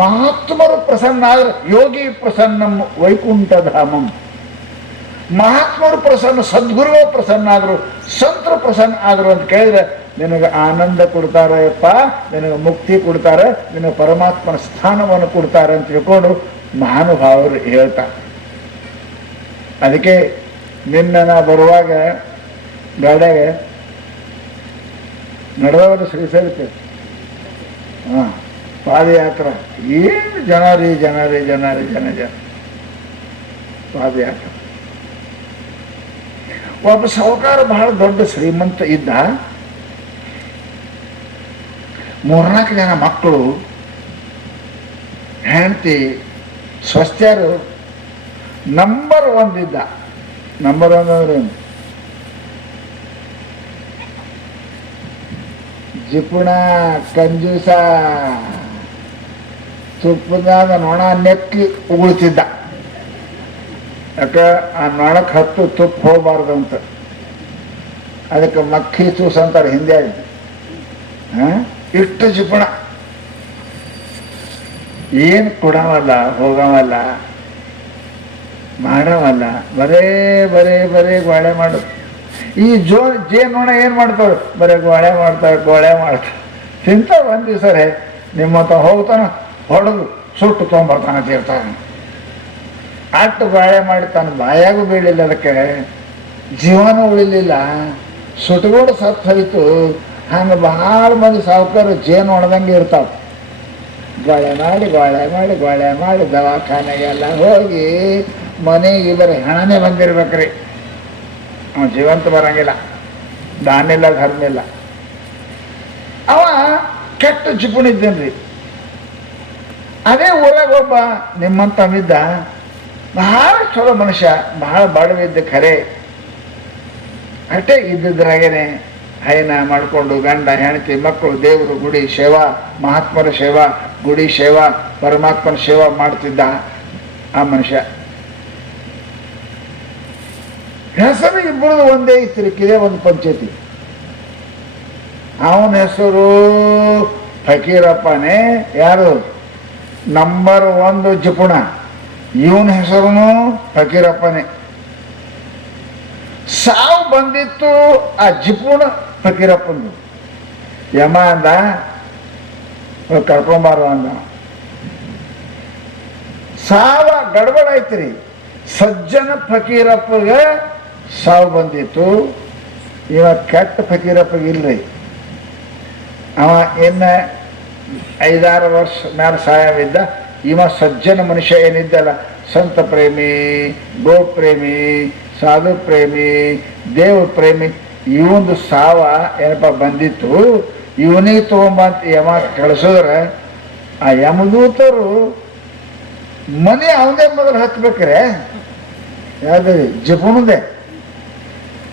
ಮಹಾತ್ಮರು ಪ್ರಸನ್ನ ಆದ್ರೆ ಯೋಗಿ ಪ್ರಸನ್ನಂ ವೈಕುಂಠಧಾಮಂ. ಮಹಾತ್ಮರು ಪ್ರಸನ್ನ, ಸದ್ಗುರುಗಳು ಪ್ರಸನ್ನ ಆದ್ರು, ಸಂತರು ಪ್ರಸನ್ನ ಆದ್ರು ಅಂತ ಕೇಳಿದ್ರೆ ನಿನಗೆ ಆನಂದ ಕೊಡ್ತಾರಪ್ಪ, ನಿನಗೆ ಮುಕ್ತಿ ಕೊಡ್ತಾರೆ, ನಿನಗೆ ಪರಮಾತ್ಮನ ಸ್ಥಾನವನ್ನು ಕೊಡ್ತಾರೆ ಅಂತ ತಿಳ್ಕೊಂಡು ಮಹಾನುಭಾವರು ಹೇಳ್ತಾರೆ. ಅದಕ್ಕೆ ನಿನ್ನ ನಾ ಬರುವಾಗ ಗಾಡ್ಯಾಗ ನಡೆದವರು ಶ್ರೀಶೈಲಕ್ಕೆ ಪಾದಯಾತ್ರೆ. ಏನು ಜನ ರೀ, ಜನ ಪಾದಯಾತ್ರೆ. ಒಬ್ಬ ಸಾಹುಕಾರ ಬಹಳ ದೊಡ್ಡ ಶ್ರೀಮಂತ ಇದ್ದ. 3-4 ಜನ ಮಕ್ಕಳು, ಹೆಂಡತಿ, ಸ್ವಸ್ಥರು. ನಂಬರ್ 1 ಇದ್ದ. ನಂಬರ್ 1 ಅಂದ್ರೆ ಜಿಪುಣ, ಕಂಜೂಸ, ತುಪ್ಪದಾಗ ನೊಣ ನೆಕ್ಕಿ ಉಗುಳ್ತಿದ್ದ. ಯಾಕೆ? ಆ ನೊಣಕ್ಕೆ 10 ತುಪ್ಪ ಹೋಗಬಾರ್ದು ಅಂತ. ಅದಕ್ಕೆ ಮಕ್ಕಿ ಚೂಸ್ ಅಂತಾರೆ ಹಿಂದೆ. ಇಷ್ಟು ಜಿಪುಣ, ಏನು ಕೊಡವಲ್ಲ, ಹೋಗವಲ್ಲ, ಮಾಡವಲ್ಲ, ಬರೇ ಗೋಳೆ ಮಾಡು. ಈ ಜೇನೊಣ ಏನು ಮಾಡ್ತಾವೆ? ಬರೀ ಗೋಳೆ ಮಾಡ್ತಾರೆ. ತಿಂತ ಒಂದು ದಿವಸ ರೇ ನಿಮ್ಮತ್ತ ಹೋಗ್ತಾನ, ಹೊಡೆದು ಸುಟ್ಟು ತೊಗೊಂಬರ್ತಾನೆ ತೀರ್ತಾನೆ. ಅಟ್ಟು ಗೋಳೆ ಮಾಡಿ ತನ್ನ ಬಾಯಾಗೂ ಬೀಳಿಲ್ಲ, ಅದಕ್ಕೆ ಜೀವನ ಉಳಿಲಿಲ್ಲ, ಸುಟ್ಕೊಂಡು ಸತ್ತು ಹೋಯ್ತು. ಹಂಗೆ ಬಹಳ ಮಂದಿ ಸಾವುಕಾರ ಜೇನು ಒಣದಂಗೆ ಇರ್ತಾವೆ. ಗೋಳೆ ಮಾಡಿ ದವಾಖಾನೆಗೆಲ್ಲ ಹೋಗಿ ಮನೆಗೆ ಬರೀ ಹಣನೇ ಬಂದಿರ್ಬೇಕ್ರಿ. ಅವನು ಜೀವಂತ ಬರಂಗಿಲ್ಲ, ದಾನ ಇಲ್ಲ, ಧರ್ಮ ಇಲ್ಲ. ಅವ ಕೆಟ್ಟ ಜಿಪುಣಿದ್ದೇನ್ರಿ. ಅದೇ ಊರಾಗ ಒಬ್ಬ ನಿಮ್ಮಂತವಿದ್ದ, ಬಹಳ ಚಲೋ ಮನುಷ್ಯ, ಬಹಳ ಬಡವಿದ್ದ ಖರೆ. ಅಷ್ಟೇ ಇದ್ದಿದ್ರಾಗೇನೆ ಹೈನ ಮಾಡಿಕೊಂಡು ಗಂಡ ಹೆಂಡತಿ ಮಕ್ಕಳು ದೇವರು ಗುಡಿ ಸೇವಾ, ಮಹಾತ್ಮರ ಸೇವಾ, ಗುಡಿ ಸೇವಾ, ಪರಮಾತ್ಮನ ಸೇವಾ ಮಾಡ್ತಿದ್ದ ಆ ಮನುಷ್ಯ. ಹೆಸರು ಇಬ್ಬರದು ಒಂದೇ ಇತ್ತಿರಕ್ಕಿದೆ, ಒಂದು ಪಂಚಾಯತಿ. ಅವನ ಹೆಸರು ಫಕೀರಪ್ಪನೇ. ಯಾರು? ನಂಬರ್ 1 ಜಿಪುಣ. ಇವನ ಹೆಸರು ಫಕೀರಪ್ಪನೇ. ಸಾವು ಬಂದಿತ್ತು ಆ ಜಿಪುಣ ಫಕೀರಪ್ಪಂದು. ಯಮ ಅಂದ ಕರ್ಕೊಂಬಾರ ಅಂದ. ಸಾವ ಗಡ್ಬಡ ಐತ್ರಿ. ಸಜ್ಜನ ಫಕೀರಪ್ಪಗೆ ಸಾವು ಬಂದಿತ್ತು, ಇವ ಕೆಟ್ಟ ಫಕೀರಪ್ಪಗೆ ಇಲ್ರಿ. ಅವ ಇನ್ನು 5-6 ವರ್ಷ ಮೇಲೆ ಸಾಯವಿದ್ದ. ಇವ ಸಜ್ಜನ ಮನುಷ್ಯ ಏನಿದ್ದಲ್ಲ, ಸಂತ ಪ್ರೇಮಿ, ಗೋ ಪ್ರೇಮಿ, ಸಾಧು ಪ್ರೇಮಿ, ದೇವ ಪ್ರೇಮಿ, ಇವೊಂದು ಸಾವ ಏನಪ್ಪ ಬಂದಿತ್ತು. ಇವನಿಗೆ ತೊಗೊಂಬಂತ ಯಮ ಕಳಿಸಿದ್ರೆ ಆ ಯಮದೂತರು ಮನೆ ಅವನೇ ಮೊದಲು ಹತ್ಬೇಕ್ರೆ. ಯಾವ್ದು ಜಿಪುಣದೆ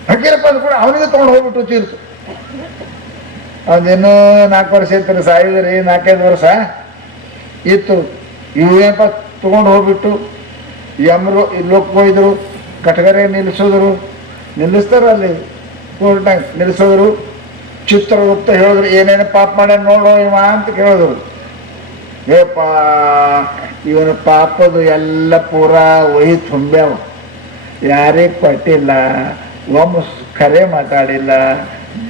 ಫಕೀರಪ್ಪ ಅಂದ ಕೂಡ ಅವನಿಗೆ ತೊಗೊಂಡು ಹೋಗ್ಬಿಟ್ಟು ತೀರ್ತು. ಅದೇನೋ 4 ವರ್ಷ ಇತ್ತು ಸಾಯಿದ್ರಿ, 4-5 ವರ್ಷ ಇತ್ತು. ಇವೇನಪ್ಪ ತೊಗೊಂಡು ಹೋಗ್ಬಿಟ್ಟು ಯಮರು ಇಲ್ಲೋಕ್ ಹೋಯ್ದರು. ಕಟಗರೆ ನಿಲ್ಲಿಸ್ತಾರ ಅಲ್ಲಿ ಕೋರ್ಟ್ನಾಗ ನಿಲ್ಲಿಸೋದ್ರು. ಚಿತ್ರಗುಪ್ತ ಹೇಳಿದ್ರು, ಏನೇನು ಪಾಪ ಮಾಡ್ಯಾನ ನೋಡೋ ಇವ ಅಂತ ಕೇಳಿದ್ರು. ಏಪ್ಪ ಇವನ ಪಾಪದು ಎಲ್ಲ ಪೂರಾ ಒಹಿ ತುಂಬ್ಯಾವ. ಯಾರಿಗೆ ಕೊಟ್ಟಿಲ್ಲ, ಒಮ್ಮೆ ಖರೆ ಮಾತಾಡಿಲ್ಲ,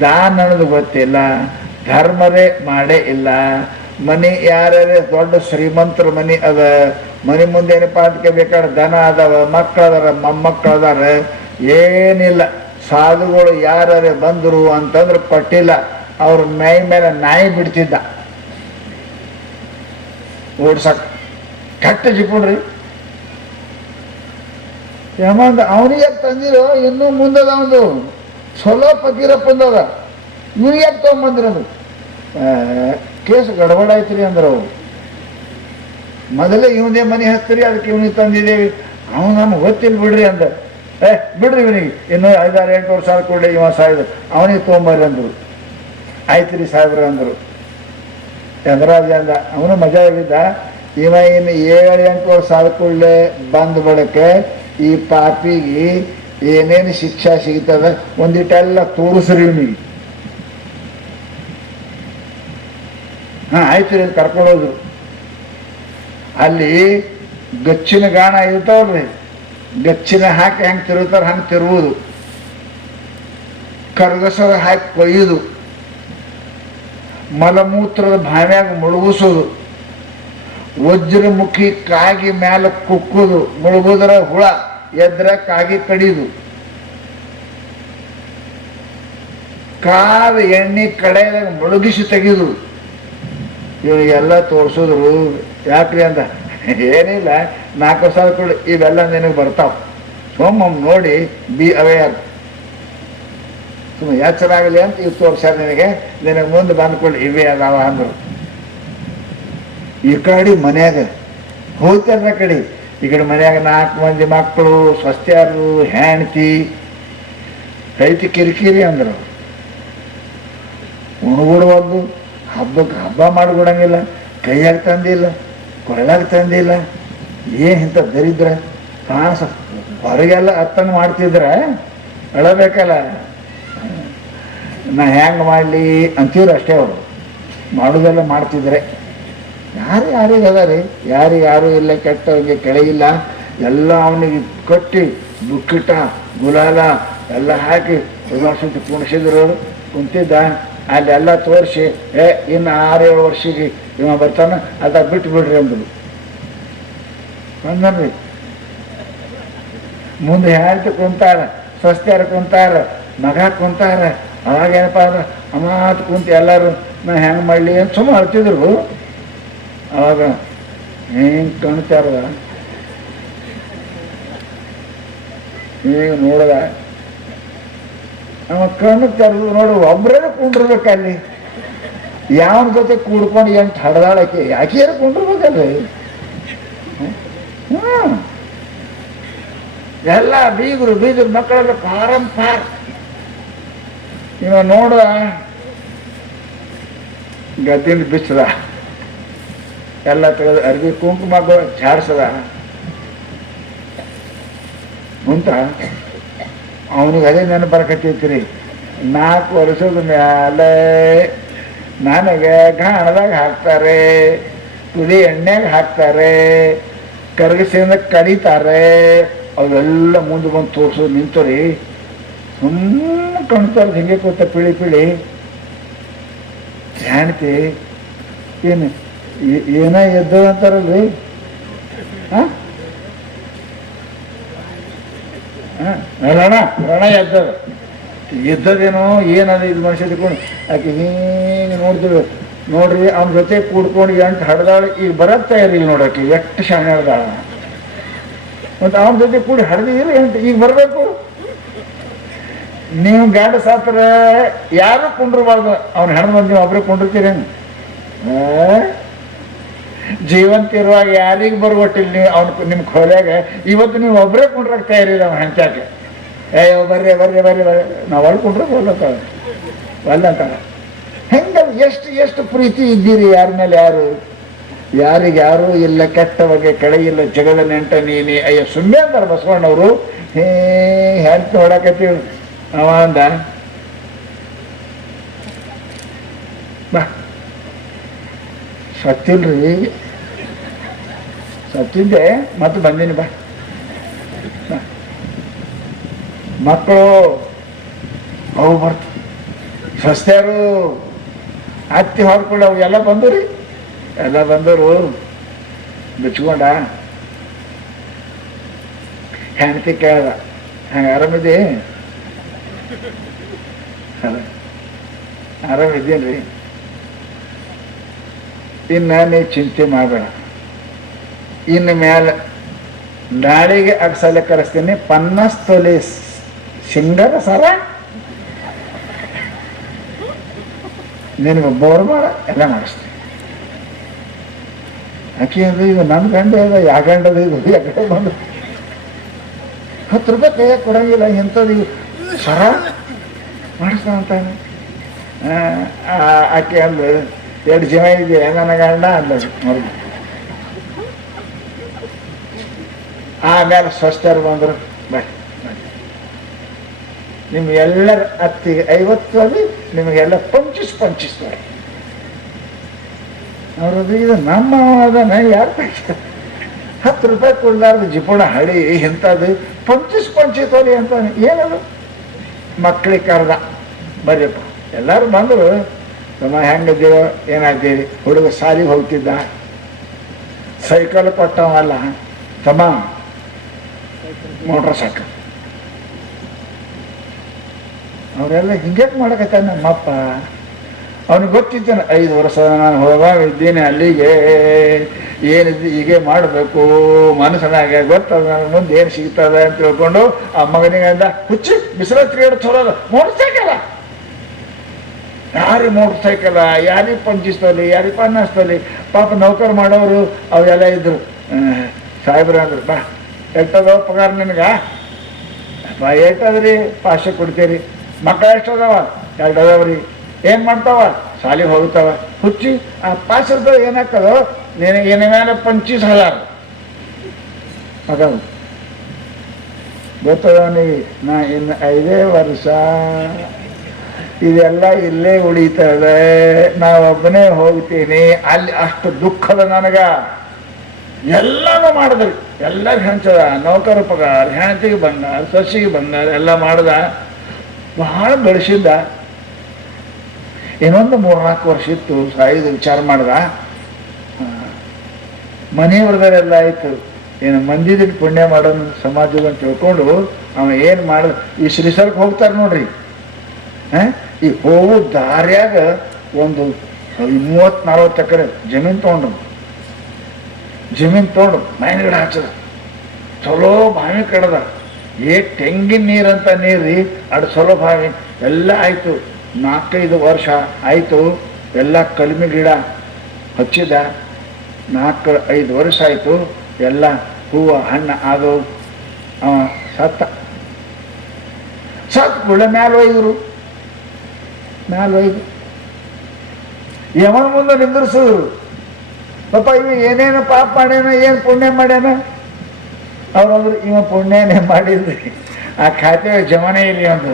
ದಾನ ಅನ್ನೋದು ಗೊತ್ತಿಲ್ಲ, ಧರ್ಮರೇ ಮಾಡೇ ಇಲ್ಲ. ಮನೆ ಯಾರೇ ದೊಡ್ಡ ಶ್ರೀಮಂತರ ಮನೆ ಅದ, ಮನೆ ಮುಂದೆ ಏನಪ್ಪ ಅದಕ್ಕೆ ಬೇಕಾದ್ರೆ ದನ ಅದಾವ, ಮಕ್ಕಳದಾರ, ಮೊಮ್ಮಕ್ಕಳದಾರ, ಏನಿಲ್ಲ. ಸಾಧುಗಳು ಯಾರೇ ಬಂದರು ಅಂತಂದ್ರೆ ಕೊಟ್ಟಿಲ್ಲ. ಅವ್ರ ಮೈ ಮೇಲೆ ನಾಯಿ ಬಿಡ್ತಿದ್ದ ಓಡ್ಸಕ್. ಕೆಟ್ಟ ಜಿಪುಣ್ರಿ ಯಮಂದ. ಅವನಿಗೆ ತಂದಿರೋ ಇನ್ನೂ ಮುಂದದ ಒಂದು ಚಲೋ ಫಕೀರಪ್ಪಂದದ, ಇವ್ನಿಗೆ ಯಾಕೆ ತೊಗೊಂಬಂದಿರೋದು? ಕೇಸ್ ಗಡಬಡ ಆಯ್ತು ರೀ ಅಂದ್ರೆ ಅವು. ಮೊದಲೇ ಇವನೇ ಮನೆ ಹಚ್ತೀರಿ, ಅದಕ್ಕೆ ಇವನಿಗೆ ತಂದಿದ್ದೇವೆ. ಅವನು ನಮ್ಗೆ ಗೊತ್ತಿಲ್ಲ ಬಿಡ್ರಿ ಅಂದ. ಬಿಡ್ರಿ ಇವನಿಗೆ ಇನ್ನೂ 5-6-8 ವರ್ಷ ಆದ್ಕೊಳ್ಳಿ ಇವ ಸಾಯ್ದು, ಅವನಿಗೆ ತೊಗೊಂಬರ್ರಿ ಅಂದರು. ಆಯ್ತು ರೀ ಸಾಹೇಬ್ರ ಅಂದರು. ಚಂದ್ರಾಜ ಅಂದ. ಅವನು ಮಜಾ ಆಗಿದ್ದ. ಇವ ಇನ್ನು 7-8 ವರ್ಷ ಆದ್ಕೊಳ್ಳೆ ಬಂದ ಬಳಕೆ ಈ ಪಾಪಿಗೆ ಏನೇನು ಶಿಕ್ಷಾ ಸಿಗ್ತದ ಒಂದಿಟ್ಟೆಲ್ಲ ತೋರಿಸ್ರಿ ಇವನಿಗೆ. ಆಯ್ತು ರೀ ಕರ್ಕೊಳ್ಳೋದು. ಅಲ್ಲಿ ಗಚ್ಚಿನ ಗಾಣ ಇರ್ತಾವ್ರಿ, ಗಚ್ಚಿನ ಹಾಕಿ ಹೆಂಗೆ ತಿರುಗ್ತಾರೆ ಹಂಗೆ ತಿರುವುದು, ಕರಗಸದ ಹಾಕಿ ಕೊಯ್ಯುದು, ಮಲಮೂತ್ರದ ಬಾವ್ಯಾಗ ಮುಳುಗಿಸೋದು, ವಜ್ರಮುಖಿ ಕಾಗಿ ಮ್ಯಾಲ ಕುಕ್ಕುದು, ಮುಳುಗುದ್ರ ಹುಳ ಎದ್ರ ಕಾಗಿ ಕಡಿದು, ಕಾದ ಎಣ್ಣೆ ಕಡೆಯಾಗ ಮುಳುಗಿಸಿ ತೆಗೆದು, ಇವರಿಗೆಲ್ಲ ತೋರಿಸಿದ್ರು. ಯಾಕ್ರಿ ಅಂದ, ಏನಿಲ್ಲ 4 ವರ್ಷ ಕೂಡ ಇವೆಲ್ಲ ನಿನಗೆ ಬರ್ತಾವ, ಸೋಮಮ್ಮ ನೋಡಿ ಬಿ ಅವೇರ್, ಸುಮ್ಮನೆ ಎಚ್ಚರ ಆಗಲಿ ಅಂತ ಇವು ತೋರ್ಸ್ಯಾರ ನಿನಗೆ ಮುಂದೆ ಬಂದ್ಕೊಂಡು ಇವೇ ಅದಾವ ಅಂದರು. ಈ ಕಡೆ ಮನ್ಯಾಗ ಹೋಗ್ತಾರ ಕಡೆ, ಈ ಕಡೆ ಮನ್ಯಾಗ 4 ಮಂದಿ ಮಕ್ಕಳು, ಸ್ವಸ್ಥ್ಯಾರು, ಹೆಂಡ್ತಿ, ರೈತ ಕಿರಿಕಿರಿ ಅಂದರು. ಉಣಗುಡುವದ್ದು, ಹಬ್ಬಕ್ಕೆ ಹಬ್ಬ ಮಾಡಿಕೊಡಂಗಿಲ್ಲ, ಕೈಯಾಗ ತಂದಿಲ್ಲ, ಕೊಳ್ಳಾಗ ತಂದಿಲ್ಲ. ಇಂಥ ದರಿದ್ರ ಕಾಣಿಸ ಹೊರಗೆಲ್ಲ ಅತ್ತನ್ನು ಮಾಡ್ತಿದ್ರೆ ಅಳಬೇಕಲ್ಲ. ನಾ ಹೆಂಗೆ ಮಾಡಲಿ ಅಂತೀವ್ರು ಅಷ್ಟೇ. ಅವರು ಮಾಡೋದೆಲ್ಲ ಮಾಡ್ತಿದ್ರೆ ಯಾರಿಗೆ ಅದ ರೀ, ಯಾರು ಇಲ್ಲ, ಕೆಟ್ಟವರಿಗೆ ಕೆಳಗಿಲ್ಲ. ಎಲ್ಲ ಅವನಿಗೆ ಕಟ್ಟಿ ಬುಕ್ಕಿಟ ಗುಲಾಲ ಎಲ್ಲ ಹಾಕಿ ಸುತ್ತ ಕುಣಿಸಿದ್ರು. ಕುಂತಿದ್ದ ಅಲ್ಲೆಲ್ಲ ತೋರಿಸಿ, ಇನ್ನು 6-7 ವರ್ಷಕ್ಕೆ ಇವ ಬರ್ತಾನ, ಅದ ಬಿಟ್ಟು ಬಿಡ್ರಿ ಅಂದರು. ಬಂದ್ರಿ ಮುಂದೆ ಹೇಳ್ತು ಕುಂತಾರ, ಸ್ವಸ್ಥ್ಯಾರ ಕುಂತಾರ, ಮಗ ಕುಂತಾರ. ಅವಾಗೇನಪ್ಪ ಅಂದ್ರೆ ಅಮಾತ್ ಕುಂತು ಎಲ್ಲರೂ ನಾ ಹೆಂಗೆ ಮಾಡಲಿ ಅಂತ ಸುಮ್ಮನೆ ಅಳ್ತಿದ್ರು. ಅವಾಗ ಹೆಂಗೆ ಕಾಣ್ತಾರದ ಈಗ ನೋಡದ ಅವ ಕಣ್ಣು ತೆರೆದು ನೋಡು, ಒಬ್ಬರೇ ಕುಂಡಿರ್ಬೇಕಲ್ಲಿ. ಯಾವನ ಜೊತೆ ಕೂಡ್ಕೊಂಡು ಎಂಟು ಹಡ್ದಾಳಕ್ಕೆ ಯಾಕೆಯಾರು ಕುಂಡಿರ್ಬೇಕಲ್ರಿ. ಎಲ್ಲ ಬೀಗರು ಮಕ್ಕಳೆಲ್ಲ ಪಾರಂಪಾರ. ಇವ ನೋಡ ಗದ್ದಿಂದ ಬಿಚ್ಚದ, ಎಲ್ಲ ತೆಗೆದು ಅರ್ಬಿ ಕುಂಕುಮ ಝಾಡ್ಸದ. ಮುಂತ ಅವನಿಗೆ ಅದೇ ನೆನಪು ಬರಕತ್ತೈತ್ರಿ. 4 ವರ್ಷದ ಮೇಲೆ ನನಗೆ ಗಾಣದಾಗ ಹಾಕ್ತಾರೆ, ಕುದಿ ಎಣ್ಣೆಗೆ ಹಾಕ್ತಾರೆ, ಕರಗಿಸಿಂದ ಕಡಿತಾರೆ. ಅವೆಲ್ಲ ಮುಂದೆ ಬಂದು ತೋರಿಸೋದು ನಿಂತರಿ ಸುಮ್ಮನೆ ಕಾಣ್ತಾರೆ. ಹಿಂಗೆ ಕೂತ ಪಿಳಿ ಪಿಳಿ ಜಾಣ್ತಿ ಏನು ಏನ ಎದ್ದು ಅಂತಾರಲ್ರಿ. ರಣ ರಣ ಎದ್ದದೇನೋ ಏನದ ಇದು ಮನುಷ್ಯ ತಿಳ್ಕೊಂಡು ಆಕೆ ಹಿಂಗೆ ನೋಡ್ತೀವಿ ನೋಡ್ರಿ. ಅವನ ಜೊತೆ ಕೂಡ್ಕೊಂಡು ಎಂಟು ಹಡ್ದಾಳು. ಈಗ ಬರತ್ತಾ ಇರಲಿಲ್ಲ ನೋಡಕ್ಕೆ ಎಷ್ಟು ಶಾಣೆ ಹಡ್ದಾಳ. ಮತ್ತು ಅವನ ಜೊತೆ ಕೂಡಿ ಹಡ್ದಿಲ್ಲ ಎಂಟು ಈಗ ಬರಬೇಕು. ನೀವು ಗಾಡ ಸಾತ್ರ ಯಾರು ಕುಂಡ್ರಬಾರ್ದು. ಅವ್ನು ಹೆಣ್ಣು ಬಂದು ನೀವು ಒಬ್ಬರೇ ಕುಂಡಿರ್ತೀರೇನು? ಜೀವಂತ ಇರುವಾಗ ಯಾರಿಗೆ ಬರ್ಗೊಟ್ಟಿಲ್ಲ ನೀವು ಅವ್ನು ನಿಮ್ಮ ಖೋಲ್ಯಾಗ. ಇವತ್ತು ನೀವು ಒಬ್ಬರೇ ಕುಂಡ್ರಾಗ ತಯಾರಿಲ್ಲ ಅವ್ನು ಹೆಂಚಾಕೆ. ಅಯ್ಯೋ ಬರ್ರಿ ಬರ್ರಿ ಬರ್ರಿ ಬರ್ರಿ ನಾವು ಒಳ್ಳೆ ಕುಂಡ್ರೆ ಒಲ್ಲಂತಾಳೆ ಒಲ್ಲಂತಾಳೆ. ಹೆಂಗ ಎಷ್ಟು ಎಷ್ಟು ಪ್ರೀತಿ ಇದ್ದೀರಿ ಯಾರ ಮೇಲೆ ಯಾರು. ಯಾರಿಗೆ ಯಾರೂ ಇಲ್ಲ, ಕೆಟ್ಟ ಬಗ್ಗೆ ಕಡೆ ಇಲ್ಲ, ಜಗದ ನೆಂಟ ನೀನಿ. ಅಯ್ಯೋ ಸುಮ್ಮನೆ ಅಂತಾರೆ ಬಸವಣ್ಣವರು. ಹೆಂಡ್ತಿ ಹೊಡಕತ್ತೀವಿ ಅವ ಅಂದ. ಬಾ ಸತ್ತಿಲ್ರಿ, ಸತ್ತಿದ್ದೆ ಮತ್ತೆ ಬಂದೀನಿ. ಬಾ ಮಕ್ಕಳು ಅವು ಬರ್ತ ಸಸ್ತ್ಯಾರು ಹತ್ತಿ ಹೊರ್ಕೊಂಡು ಅವು ಎಲ್ಲ ಬಂದರಿ. ಎಲ್ಲ ಬಂದವರು ಬಿಚ್ಕೊಂಡ ಹೆಂಡತಿ ಕೇಳ್ದ, ಹಂಗೆ ಆರಾಮಿದೆ? ಆರಾಮಿದ್ದೀನ್ರಿ. ಇನ್ನು ನೀ ಚಿಂತೆ ಮಾಡಬೇಡ. ಇನ್ನು ಮ್ಯಾಲ ನಾಳೆಗೆ ಅಗ್ಸಲೆ ಕರೆಸ್ತೀನಿ 50 ತೊಲೆ ಸಿಂಗರ ಸರ ನಿನಗೆ ಬೋರ್ಮಾಡ ಎಲ್ಲ ಮಾಡಿಸ್ತೀನಿ. ಆಕೆ ಅಂದ್ರೆ ಇದು ನನ್ನ ಗಂಡ ಇದೆ, ಯಾ ಗಂಡದ ಇದು ಯಾಕಡೆ ಬಂದು 10 ರೂಪಾಯಿ ಕೈಯಾಗ ಕೊಡಂಗಿಲ್ಲ ಇಂಥದ್ದು ಸರ ಮಾಡಿಸ್ತಾನಂತಾನೆ. ಆಕೆ ಅಂದು 2 ಜನ ಇದೆ ನನ್ನ ಗಂಡ ಅಂದ ನೋಡಿ. ಆಮೇಲೆ ಸ್ವಸ್ಥರು ಬಂದರು. ಬಾಯ್ ನಿಮ್ಗೆಲ್ಲರ ಅತ್ತಿಗೆ 50 ಅಲ್ಲಿ ನಿಮಗೆಲ್ಲ ಪಂಚಿಸ್ತಾರೆ. ಅವ್ರದ್ದು ಇದು ನಮ್ಮ ಅದನ್ನ ಯಾರು 10 ರೂಪಾಯಿ ಕೊಡ್ಲಾರ್ದು ಜಿಪುಣ ಹಳಿ ಇಂಥದ್ದು ಪಂಚಿಸ್ತೋಲಿ ಅಂತಾನೆ. ಏನದು ಮಕ್ಕಳಿಗೆ ಕರೆದ, ಬರ್ರಿಯಪ್ಪ ಎಲ್ಲರೂ ಬಂದರು. ತಮ್ಮ ಹೆಂಗಿದ್ದೀವೋ ಏನಾಗ್ತೀವಿ. ಹುಡುಗ ಸಾಲಿಗೆ ಹೋಗ್ತಿದ್ದ, ಸೈಕಲ್ ಕೊಟ್ಟವಲ್ಲ ತಮ್ಮ, ಮೋಟ್ರ್ ಸೈಕಲ್. ಅವರೆಲ್ಲ ಹಿಂಗೆ ಮಾಡಕತ್ತ ನಮ್ಮಪ್ಪ. ಅವನಿಗೆ ಗೊತ್ತಿದ್ದಾನೆ 5 ವರ್ಷ ನಾನು ಹೋಗಿದ್ದೀನಿ ಅಲ್ಲಿಗೆ, ಏನಿದ್ದು ಹೀಗೆ ಮಾಡಬೇಕು ಮನಸ್ಸನಾಗೆ ಗೊತ್ತದ ನನ್ನ ಮುಂದೆ ಏನು ಸಿಗ್ತದೆ ಅಂತ ತಿಳ್ಕೊಂಡು ಆ ಮಗನಿಗೆ ಅಂದ, ಹುಚ್ಚಿ ಬಿಸಿಲ ತಿರುಗಾಡ ಚಲೋದ ಮೋಟರ್ ಸೈಕಲ. ಯಾರಿಗೆ ಮೋಟರ್ ಸೈಕಲ, ಯಾರಿಗೆ ಪಂಚಿಸ್ತಲಿ, ಯಾರಿಗೆ ಪನ್ನಸ್ತಲಿ. ಪಾಪ ನೌಕರು ಮಾಡೋರು ಅವೆಲ್ಲ ಇದ್ರು. ಸಾಹೇಬ್ರ ಅಂದ್ರು, ಬಾ ಎಷ್ಟದ ಪಗಾರ ನಿನಗ? ಬಾ ಎಷ್ಟದ್ರಿ? 500 ಕೊಡ್ತೀರಿ. ಮಕ್ಕಳು ಎಷ್ಟದವ? 2 ಅದಾವ್ರಿ. ಏನು ಮಾಡ್ತಾವ? ಶಾಲೆಗೆ ಹೋಗ್ತಾವ. ಹುಚ್ಚಿ ಆ 5 ರೂಪಾಯಿ ಏನಾಗ್ತದೋ ನೀನು ಏನ ಮೇಲೆ 25,000 ಅದಾವ. ಗೊತ್ತದ ನೀವು ನಾ ಇನ್ನು 5 ವರ್ಷ ಇದೆಲ್ಲ ಇಲ್ಲೇ ಉಳಿತದೆ, ನಾವೊಬ್ಬನೇ ಹೋಗ್ತೀನಿ ಅಲ್ಲಿ. ಅಷ್ಟು ದುಃಖದ ನನಗ. ಎಲ್ಲನೂ ಮಾಡಿದ್ರಿ, ಎಲ್ಲರೂ ಹೆಂಚದ, ನೌಕರ ಪಗಾರ, ಹೆಂಡತಿಗೆ ಬಂಗಾರ, ಸೊಸಿಗೆ ಬಂಗಾರ ಎಲ್ಲ ಮಾಡ್ದ. ಬಹಳ ಗಳಿಸಿದ್ದ. ಇನ್ನೊಂದು 3-4 ವರ್ಷ ಇತ್ತು ಸಾಯಿದು ವಿಚಾರ ಮಾಡ್ದ. ಮನೆಯವ್ರದೆಲ್ಲ ಆಯ್ತು. ಏನು ಮಂದಿದ ಪುಣ್ಯ ಮಾಡೋದು ಸಮಾಜದ ಅಂತ ತಿಳ್ಕೊಂಡು ಅವ ಏನು ಮಾಡಿದ. ಈ ಶ್ರೀಸರ್ಗೆ ಹೋಗ್ತಾರೆ ನೋಡ್ರಿ. ಈ ಹೋಗೋ ದಾರ್ಯಾಗ ಒಂದು 30-40 ಎಕರೆ ಜಮೀನು ತೊಗೊಂಡು ಮೈನ್ ಗಿಡ ಹಚ್ಚದ. ಚಲೋ ಬಾವಿ ಕಡದ. ತೆಂಗಿನ ನೀರಂತ ನೀರಿ ಅಡು ಚಲೋ ಬಾವಿ ಎಲ್ಲ ಆಯಿತು. 4-5 ವರ್ಷ ಆಯಿತು. ಎಲ್ಲ ಕಲ್ಮಿ ಗಿಡ ಹಚ್ಚಿದ. 4-5 ವರ್ಷ ಆಯಿತು. ಎಲ್ಲ ಹೂವು ಹಣ್ಣು ಅದು ಸತ್ತ ಕೂಡ ಮ್ಯಾಲ ಒಯ್ದರು. ಯಮನ ಮುಂದೆ ನಿಂದಿರ್ಸಿದ್ರು. ಪಾಪ ಇವ ಏನೇನು ಪಾಪ ಮಾಡ್ಯಾನ, ಏನು ಪುಣ್ಯ ಮಾಡ್ಯಾನ? ಅವ್ರಂದ್ರು ಇವ ಪುಣ್ಯನೇ ಮಾಡಿದ್ರಿ, ಆ ಖಾತೆ ಜಮನೇ ಇಲ್ಲಿ ಒಂದು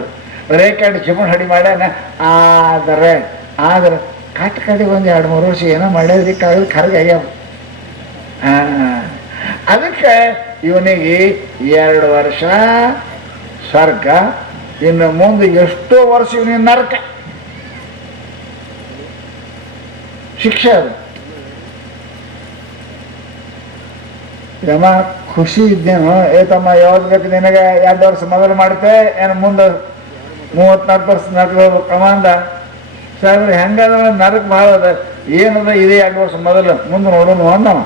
ರೇಖಾಡಿ ಜಮನ್ ಹಡಿ ಮಾಡ್ಯಾನ. ಆದ್ರೆ ಕಾಟ ಕಡೆ ಒಂದು 2-3 ವರ್ಷ ಏನೋ ಮಾಡ್ಯಾದ್ರಿ. ಕರಗ ಆಗ್ಯಾವ ಹಾ, ಅದಕ್ಕೆ ಇವನಿಗೆ 2 ವರ್ಷ ಸ್ವರ್ಗ, ಇನ್ನು ಮುಂದೆ ಎಷ್ಟೋ ವರ್ಷ ಇವನಿಗೆ ನರಕ ಶಿಕ್ಷೆ. ಅದು ಯಮ ಖುಷಿ ಇದ್ದೇನು, ಏತಮ್ಮ ಯಾವ್ದು ಬೇಕು ನಿನಗೆ, 2 ವರ್ಷ ಮೊದಲು ಮಾಡ್ತೆ ಏನು ಮುಂದೆ 34 ವರ್ಷ ನರಕ ಹೋಗ್ಬೇಕಮ್ಮ ಅಂದ. ಸರ್ ಹೆಂಗದ ನರಕ ಭಾಳ ಅದ, ಏನದ ಇದೇ 2 ವರ್ಷ ಮೊದಲು, ಮುಂದೆ ನೋಡೋಣ ಅಂದವ.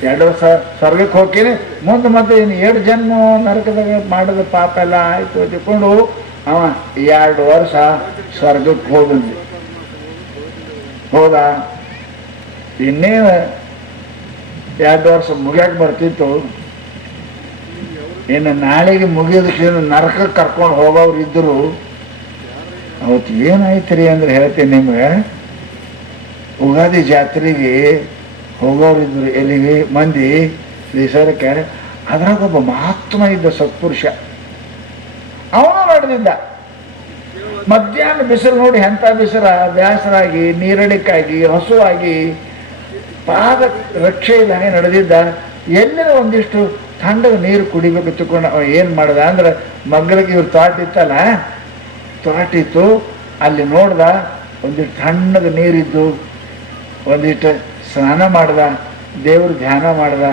2 ವರ್ಷ ಸ್ವರ್ಗಕ್ಕೆ ಹೋಗ್ತೀನಿ, ಮುಂದೆ ಮತ್ತೆ ಇನ್ನು 7 ಜನ್ಮ ನರಕದಾಗ ಮಾಡೋದು ಪಾಪ ಎಲ್ಲ ಆಯ್ತು ತಿಳ್ಕೊಂಡು ಅವ 2 ವರ್ಷ ಸ್ವರ್ಗಕ್ಕೆ ಹೋದ. ಇನ್ನೇನು 2 ವರ್ಷ ಮುಗಿಯಕ್ಕೆ ಬರ್ತಿತ್ತು, ಇನ್ನು ನಾಳೆಗೆ ಮುಗಿಯೋದಕ್ಕೆ ನರಕಕ್ಕೆ ಕರ್ಕೊಂಡು ಹೋಗೋರು ಇದ್ದರು. ಅವತ್ತು ಏನಾಯ್ತು ರೀ ಅಂದ್ರೆ ಹೇಳ್ತೀನಿ ನಿಮ್ಗೆ, ಉಗಾದಿ ಜಾತ್ರೆಗೆ ಹೋಗೋರಿದ್ರು ಎಲ್ಲಿಗೆ ಮಂದಿ ಶ್ರೀಸರಕ್ಕೆ. ಅದ್ರಾಗ ಒಬ್ಬ ಮಹಾತ್ಮ ಇದ್ದ ಸತ್ಪುರುಷ, ಅವನು ನಡೆದಿದ್ದ. ಮಧ್ಯಾಹ್ನ ಬಿಸಿಲು ನೋಡಿ ಎಂಥ ಬಿಸಿಲ, ಬ್ಯಾಸರಾಗಿ ನೀರಡಿಕಾಗಿ ಹಸುವಾಗಿ ಪಾದ ರಕ್ಷೆ ಇಲ್ಲಂಗೆ ನಡೆದಿದ್ದ. ಎಲ್ಲರೂ ಒಂದಿಷ್ಟು ತಣ್ಣಗ ನೀರು ಕುಡಿಬೇಕು ತಿಳ್ಕೊಂಡು ಅವ ಏನು ಮಾಡ್ದ ಅಂದ್ರೆ, ಮಗ್ಗಳಿಗೆ ಇವ್ರು ತೋಟ ಇತ್ತಲ್ಲ, ತೋಟಿತ್ತು, ಅಲ್ಲಿ ನೋಡ್ದ ಒಂದಿಷ್ಟು ತಣ್ಣಗೆ ನೀರಿದ್ದು, ಒಂದಿಷ್ಟು ಸ್ನಾನ ಮಾಡ್ದ, ದೇವ್ರ ಧ್ಯಾನ ಮಾಡ್ದ.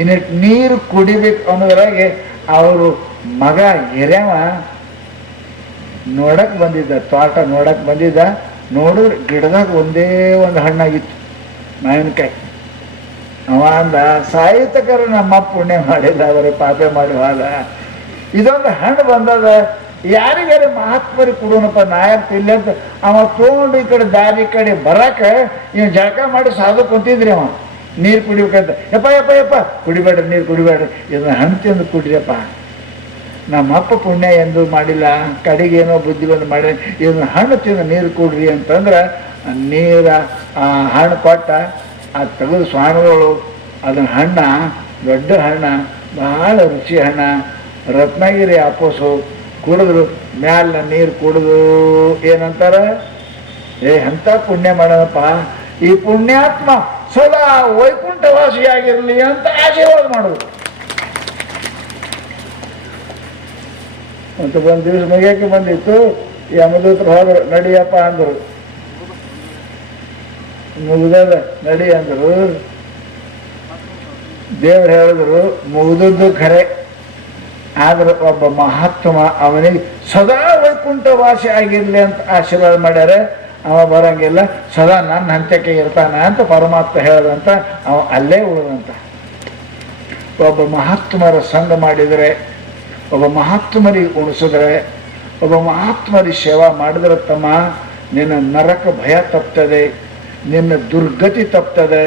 ಇನ್ನಿಟ್ಟು ನೀರು ಕುಡಿಬೇಕು ಅನ್ನೋದ್ರಾಗೆ ಅವರು ಮಗ ಎರೆವ ನೋಡಕ್ಕೆ ಬಂದಿದ್ದ, ತೋಟ ನೋಡಕ್ಕೆ ಬಂದಿದ್ದ. ನೋಡಿದ್ರೆ ಗಿಡದಾಗ ಒಂದೇ ಒಂದು ಹಣ್ಣಾಗಿತ್ತು, ಮಾವಿನಕಾಯಿ. ಅವ ಅಂದ, ಸಾಹಿತ್ಯಕರು ನಮ್ಮ ಪುಣ್ಯ ಮಾಡಿಲ್ಲ, ಅವರೇ ಪಾಪೆ ಮಾಡಿ ಹೋದ, ಇದೊಂದು ಹಣ್ಣು ಬಂದದ, ಯಾರಿಗಾರ ಮಹಾತ್ಮರಿಗೆ ಕೊಡೋಣಪ್ಪ, ನಾಯಕ್ ಇಲ್ಲ ಅಂತ ಅವ ತೊಗೊಂಡು ಈ ಕಡೆ ದಾರಿ ಕಡೆ ಬರಕ್ಕೆ ಇವ್ ಜಳಕ ಮಾಡಿ ಸಾಧು ಕುಂತಿದ್ರಿ. ಅವ ನೀರು ಕುಡಿಬೇಕಂತ, ಯಪ್ಪ ಯಪ್ಪ ಯಪ್ಪ ಕುಡಿಬೇಡ್ರಿ, ನೀರು ಕುಡಿಬೇಡ್ರಿ, ಇದನ್ನ ಹಣ್ಣು ತಿಂದು ಕುಡ್ರಿಯಪ್ಪ, ನಮ್ಮಪ್ಪ ಪುಣ್ಯ ಎಂದು ಮಾಡಿಲ್ಲ, ಕಡೆಗೇನೋ ಬುದ್ಧಿ ಬಂದು ಮಾಡಿ ಇದನ್ನ ಹಣ್ಣು ತಿಂದು ನೀರು ಕುಡ್ರಿ ಅಂತಂದ್ರೆ ನೀರ ಆ ಹಣ್ಣು ಕೊಟ್ಟ. ಅದು ತೆಗೆದು ಸ್ವಾಮಿಗಳು ಅದನ್ನ ಹಣ್ಣ, ದೊಡ್ಡ ಹಣ್ಣ, ಬಹಳ ರುಚಿ ಹಣ್ಣ, ರತ್ನಗಿರಿ ಅಪ್ಪಸು ಕುಡಿದ್ರು. ಮ್ಯಾಲ ನೀರು ಕುಡಿದು ಏನಂತಾರ, ಎಂಥ ಪುಣ್ಯ ಮಾಡೋಣಪ್ಪ, ಈ ಪುಣ್ಯಾತ್ಮ ಸದಾ ವೈಕುಂಠವಾಸಿಯಾಗಿರಲಿ ಅಂತ ಆಶೀರ್ವಾದ ಮಾಡೋದು. ಮತ್ತು ಒಂದು ದಿವಸ ಮುಗಿಯಕ್ಕೆ ಬಂದಿತ್ತು, ಯಮದೂತರು ಹೋದ್ರು, ನಡಿಯಪ್ಪ ಅಂದರು. ಮುಗಿದದ ನಡಿ ಅಂದರು. ದೇವ್ರು ಹೇಳಿದ್ರು, ಮುಗಿದದ್ದು ಖರೆ, ಆದ್ರೆ ಒಬ್ಬ ಮಹಾತ್ಮ ಅವನಿಗೆ ಸದಾ ವೈಕುಂಠವಾಸಿ ಆಗಿರ್ಲಿ ಅಂತ ಆಶೀರ್ವಾದ ಮಾಡ್ಯಾರ. ಅವ ಬರಂಗಿಲ್ಲ, ಸದಾ ನನ್ನ ಹಂತಕ್ಕೆ ಇರ್ತಾನ ಅಂತ ಪರಮಾತ್ಮ ಹೇಳದಂತ ಅವ ಅಲ್ಲೇ ಉಳಿದಂತ. ಒಬ್ಬ ಮಹಾತ್ಮರ ಸಂಘ ಮಾಡಿದರೆ, ಒಬ್ಬ ಮಹಾತ್ಮರಿಗೆ ಉಣಿಸಿದ್ರೆ, ಒಬ್ಬ ಮಹಾತ್ಮರಿಗೆ ಸೇವಾ ಮಾಡಿದ್ರೆ ತಮ್ಮ ನಿನ್ನ ನರಕ ಭಯ ತಪ್ತದೆ, ನಿನ್ನ ದುರ್ಗತಿ ತಪ್ತದೆ,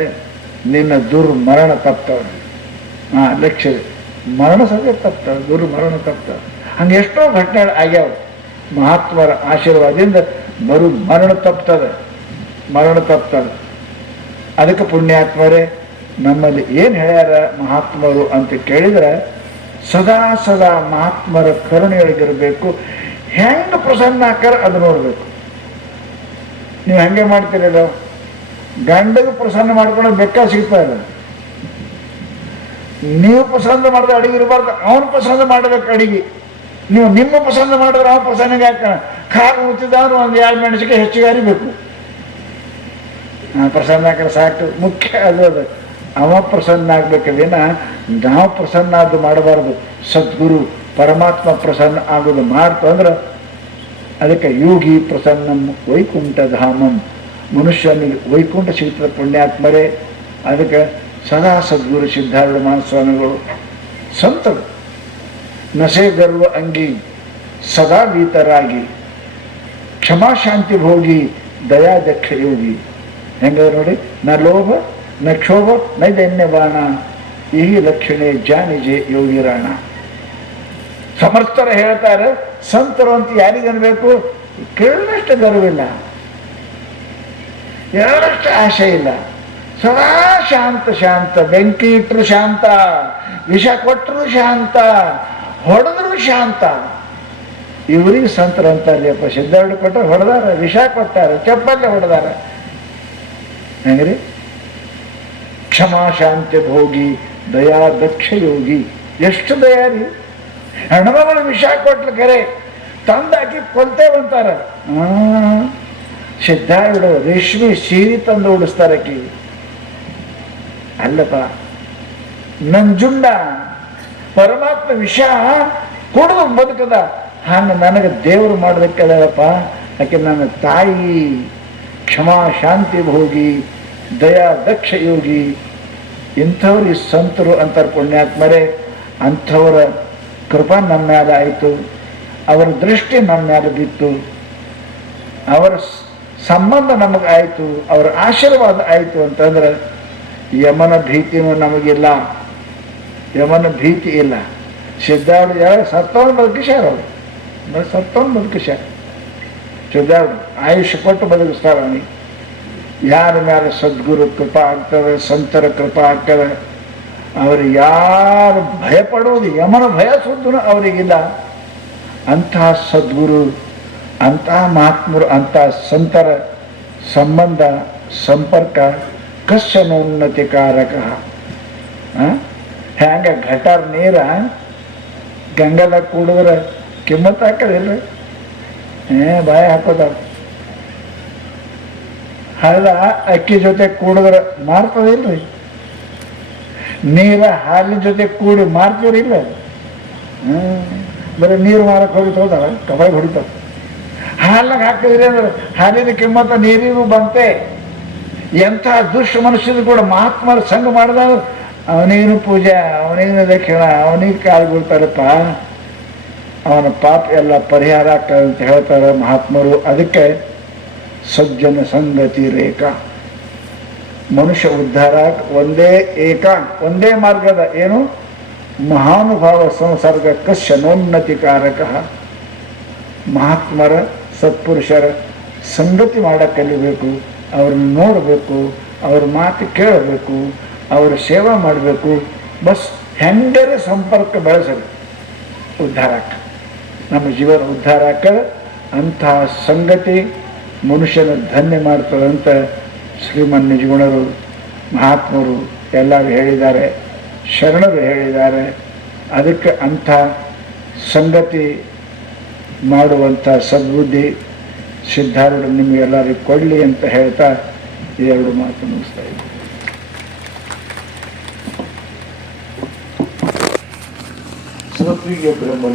ನಿನ್ನ ದುರ್ಮರಣ ತಪ್ತದೆ. ಲಕ್ಷ್ಯ ಮರಣ ಸದ್ಯ ತಪ್ತದೆ, ದುರ್ಮರಣ ತಪ್ತದೆ. ಹಂಗೆ ಎಷ್ಟೋ ಘಟನೆ ಆಗ್ಯಾವ. ಮಹಾತ್ಮರ ಆಶೀರ್ವಾದದಿಂದ ಬರು ಮರಣ ತಪ್ತದೆ, ಮರಣ ತಪ್ತದೆ. ಅದಕ್ಕೆ ಪುಣ್ಯಾತ್ಮರೇ ನಮ್ಮಲ್ಲಿ ಏನು ಹೇಳ್ಯಾರ ಮಹಾತ್ಮರು ಅಂತ ಕೇಳಿದ್ರೆ, ಸದಾ ಸದಾ ಮಹಾತ್ಮರ ಕರುಣೆಯೊಳಗಿರಬೇಕು. ಹೆಂಗೆ ಪ್ರಸನ್ನ ಆಕಾರ ಅದು ನೋಡಬೇಕು. ನೀವು ಹೆಂಗೆ ಮಾಡ್ತೀರಲ್ಲ, ಗಂಡಗೆ ಪ್ರಸನ್ನ ಮಾಡ್ಕೊಂಡು ಬೆಕ್ಕ ಸಿಗ್ತಾ ಇಲ್ಲ. ನೀವು ಪಸಂದ ಮಾಡಿದ್ರೆ ಅಡಿಗೆ ಇರಬಾರ್ದು, ಅವನು ಪಸಂದ ಮಾಡಬೇಕು ಅಡಿಗೆ. ನೀವು ನಿಮ್ಮ ಪಸಂದ ಮಾಡಿದ್ರೆ ಅವನು ಪ್ರಸನ್ನಗೆ ಹಾಕೋಣ. ಖಾರ ಮುಚ್ಚಿದವನು ಒಂದು 2 ಮೆಣಸಿಗೆ ಹೆಚ್ಚಿಗೆ ಅರಿಬೇಕು. ಪ್ರಸನ್ನ ಹಾಕಿದ್ರೆ ಸಾಕು, ಮುಖ್ಯ ಅದು. ಅವ ಪ್ರಸನ್ನ ಆಗ್ಬೇಕಲ್ಲೇನ, ನಾವು ಪ್ರಸನ್ನ ಆದ್ದು ಮಾಡಬಾರ್ದು. ಸದ್ಗುರು ಪರಮಾತ್ಮ ಪ್ರಸನ್ನ ಆಗೋದು ಮಾಡ್ತು ಅಂದ್ರೆ, ಅದಕ್ಕೆ ಯೋಗಿ ಪ್ರಸನ್ನಂ ವೈಕುಂಠ ಧಾಮಂ, ಮನುಷ್ಯನಿಗೆ ವೈಕುಂಠ ಸಿಗ್ತದೆ ಪುಣ್ಯಾತ್ಮರೇ. ಅದಕ್ಕೆ ಸದಾ ಸದ್ಗುರು ಸಿದ್ಧಾರೂಢ ಮಹಾಸ್ವಾಮಿಗಳು ಸಂತರು ನಸೆ ಗರ್ವ ಅಂಗಿ ಸದಾ ವೀತರಾಗಿ ಕ್ಷಮಾಶಾಂತಿ ಭೋಗಿ ದಯಾದಕ್ಷ ಯೋಗಿ. ಹೆಂಗ ನೋಡಿ, ನ ಲೋಭ ನ ಕ್ಷೋಭ ನ ದೈನ್ಯ ಬಾಣ, ಈ ಲಕ್ಷಣೆ ಜಾನಿಜೆ ಯೋಗಿರಾಣ. ಸಮರ್ಥರ ಹೇಳ್ತಾರೆ, ಸಂತರು ಅಂತ ಯಾರಿಗನ್ಬೇಕು, ಕೇಳಿದಷ್ಟು ಗರ್ವಿಲ್ಲ, ಯಾರಷ್ಟು ಆಸೆ ಇಲ್ಲ, ಸದಾ ಶಾಂತ ಶಾಂತ. ಬೆಂಕಿ ಇಟ್ಟರು ಶಾಂತ, ವಿಷ ಕೊಟ್ಟರು ಶಾಂತ, ಹೊಡೆದ್ರು ಶಾಂತ. ಇವ್ರಿಗೆ ಸಂತರ ಅಂತಾರಪ್ಪ. ಸಿದ್ಧಾರೂಢ ಕೊಟ್ಟರೆ ಹೊಡೆದಾರ, ವಿಷ ಕೊಟ್ಟಾರ, ಚಪ್ಪಲ್ಲೇ ಹೊಡೆದಾರ. ಹೆಂಗ್ರಿ ಕ್ಷಮಾ ಶಾಂತಿ ಭೋಗಿ ದಯಾ ದಕ್ಷ ಯೋಗಿ. ಎಷ್ಟು ದಯಾರಿ, ಹೆಣ್ಮಗಳು ವಿಷ ಕೊಟ್ಲು ಕರೆ ತಂದಾಕಿ ಕೊಲ್ತೇವಂತಾರ. ಸಿದ್ಧಾರೂಢ ರೇಷ್ಮೆ ಸೀರೆ ತಂದು ಉಡಿಸ್ತಾರಕಿ. ಅಲ್ಲಪ್ಪ ನಂಜುಂಡ ಪರಮಾತ್ಮ ವಿಷ ಕುಡಿದು ಬದುಕದ, ಹಂಗೆ ನನಗೆ ದೇವರು ಮಾಡೋದಕ್ಕದಪ್ಪ. ಯಾಕೆ ನನ್ನ ತಾಯಿ ಕ್ಷಮಾ ಶಾಂತಿ ಭೋಗಿ ದಯಾ ದಕ್ಷ ಯೋಗಿ. ಇಂಥವ್ರು ಈ ಸಂತರು ಅಂತಾರೆ ಪುಣ್ಯಾತ್ಮರೇ. ಅಂಥವರ ಕೃಪಾ ನಮ್ಮ ಮೇಲೆ ಆಯಿತು, ಅವರ ದೃಷ್ಟಿ ನಮ್ಮ ಮೇಲೆ ಬಿತ್ತು, ಅವರ ಸಂಬಂಧ ನಮಗೆ ಆಯಿತು, ಅವರ ಆಶೀರ್ವಾದ ಆಯಿತು ಅಂತಂದ್ರೆ ಯಮನ ಭೀತಿನೂ ನಮಗಿಲ್ಲ, ಯಮನ ಭೀತಿ ಇಲ್ಲ. ಸಿದ್ಧಾರ್ಥ ಯಾರು ಸತ್ತವನು ಬದುಕಿಸ್ಯಾರ, ಅವರು ಸತ್ತವನು ಬದುಕಿಸ್ಯಾರ. ಸಿದ್ಧಾರ್ಥ ಆಯುಷ್ಯ ಕೊಟ್ಟು ಬದುಕಿಸ್ತಾರ ಅವನಿಗೆ. ಯಾರ ಮೇಲೆ ಸದ್ಗುರು ಕೃಪಾ ಆಗ್ತದೆ, ಸಂತರ ಕೃಪಾ ಆಗ್ತದೆ, ಅವರು ಯಾರು ಭಯಪಡೋದು, ಯಮನ ಭಯ ಸುದ್ದೂ ಅವರಿಗಿಲ್ಲ. ಅಂತಹ ಸದ್ಗುರು, ಅಂತಹ ಮಹಾತ್ಮರು, ಅಂತಹ ಸಂತರ ಸಂಬಂಧ ಸಂಪರ್ಕ ಕಶ್ಚನೋನ್ನತಿಕಾರಕ. ಹ್ಯಾಂಗ ಘಟಾರ್ ನೀರ ಗಂಗದಾಗ ಕುಡಿದ್ರೆ ಕಿಮ್ಮತ್ ಹಾಕೋದಿಲ್ಲ, ಬಾಯಿ ಹಾಕೋದ. ಹಳ್ಳ ಅಕ್ಕಿ ಜೊತೆ ಕೂಡಿದ್ರೆ ಮಾರ್ತದಿಲ್ರಿ, ನೀರ ಹಾಲಿನ ಜೊತೆ ಕೂಡಿ ಮಾರ್ತೀರಿಲ್ಲ. ಬರೀ ನೀರು ಮಾರಕ್ಕೆ ಹೋಗಿ ಹೋದಾರ ಕಬಾಯಿ ಹೊಡಿತಾರ. ಹಾಲಾಗ ಹಾಕಿದ್ರಿ ಅಂದ್ರೆ ಹಾಲಿನ ಕಿಮ್ಮತ್ತ ನೀರಿಗೂ ಬಂತೆ. ಎಂಥ ದುಷ್ಟ ಮನುಷ್ಯರು ಕೂಡ ಮಹಾತ್ಮರ ಸಂಘ ಮಾಡಿದಾಗ ಅವನಿಗೂ ಪೂಜೆ, ಅವನಿಗೂ ದಕ್ಷಿಣ, ಅವನಿಗೆ ಕಾಲು ಬೀಳ್ತಾರಪ್ಪ. ಅವನ ಪಾಪ ಎಲ್ಲ ಪರಿಹಾರ ಆಗ್ತದೆ ಅಂತ ಹೇಳ್ತಾರೆ ಮಹಾತ್ಮರು. ಅದಕ್ಕೆ ಸಜ್ಜನ ಸಂಗತಿ ರೇಖಾ, ಮನುಷ್ಯ ಉದ್ಧಾರ ಒಂದೇ ಮಾರ್ಗದ ಏನು ಮಹಾನುಭಾವ ಸಂಸರ್ಗ ಕಶ್ಯನೋನ್ನತಿಕಾರಕ. ಮಹಾತ್ಮರ ಸತ್ಪುರುಷರ ಸಂಗತಿ ಮಾಡಕ್ಕೆ ಕಲಿಬೇಕು, ಅವ್ರನ್ನ ನೋಡಬೇಕು, ಅವ್ರ ಮಾತು ಕೇಳಬೇಕು, ಅವರ ಸೇವೆ ಮಾಡಬೇಕು. ಬಸ್ ಹೆಂಗರೆ ಸಂಪರ್ಕ ಬೆಳೆಸಬೇಕು ಉದ್ಧಾರಕ್ಕ, ನಮ್ಮ ಜೀವನ ಉದ್ಧಾರಕ್ಕ. ಅಂತಹ ಸಂಗತಿ ಮನುಷ್ಯನ ಧನ್ಯ ಮಾಡ್ತದಂತ ಶ್ರೀಮನ್ ನಿಜಗುಣರು ಮಹಾತ್ಮರು ಎಲ್ಲರೂ ಹೇಳಿದ್ದಾರೆ, ಶರಣರು ಹೇಳಿದ್ದಾರೆ. ಅದಕ್ಕೆ ಅಂಥ ಸಂಗತಿ ಮಾಡುವಂಥ ಸದ್ಬುದ್ಧಿ ಸಿದ್ಧಾರೂಢ ನಿಮಗೆಲ್ಲರಿಗೂ ಕೊಡಲಿ ಅಂತ ಹೇಳ್ತಾ ಎರಡು ಮಾತು ಮುಗಿಸ್ತಾ ಇದ್ದೀನಿ. ಶ್ರೋತ್ರಿಗೆ ಬ್ರಹ್ಮ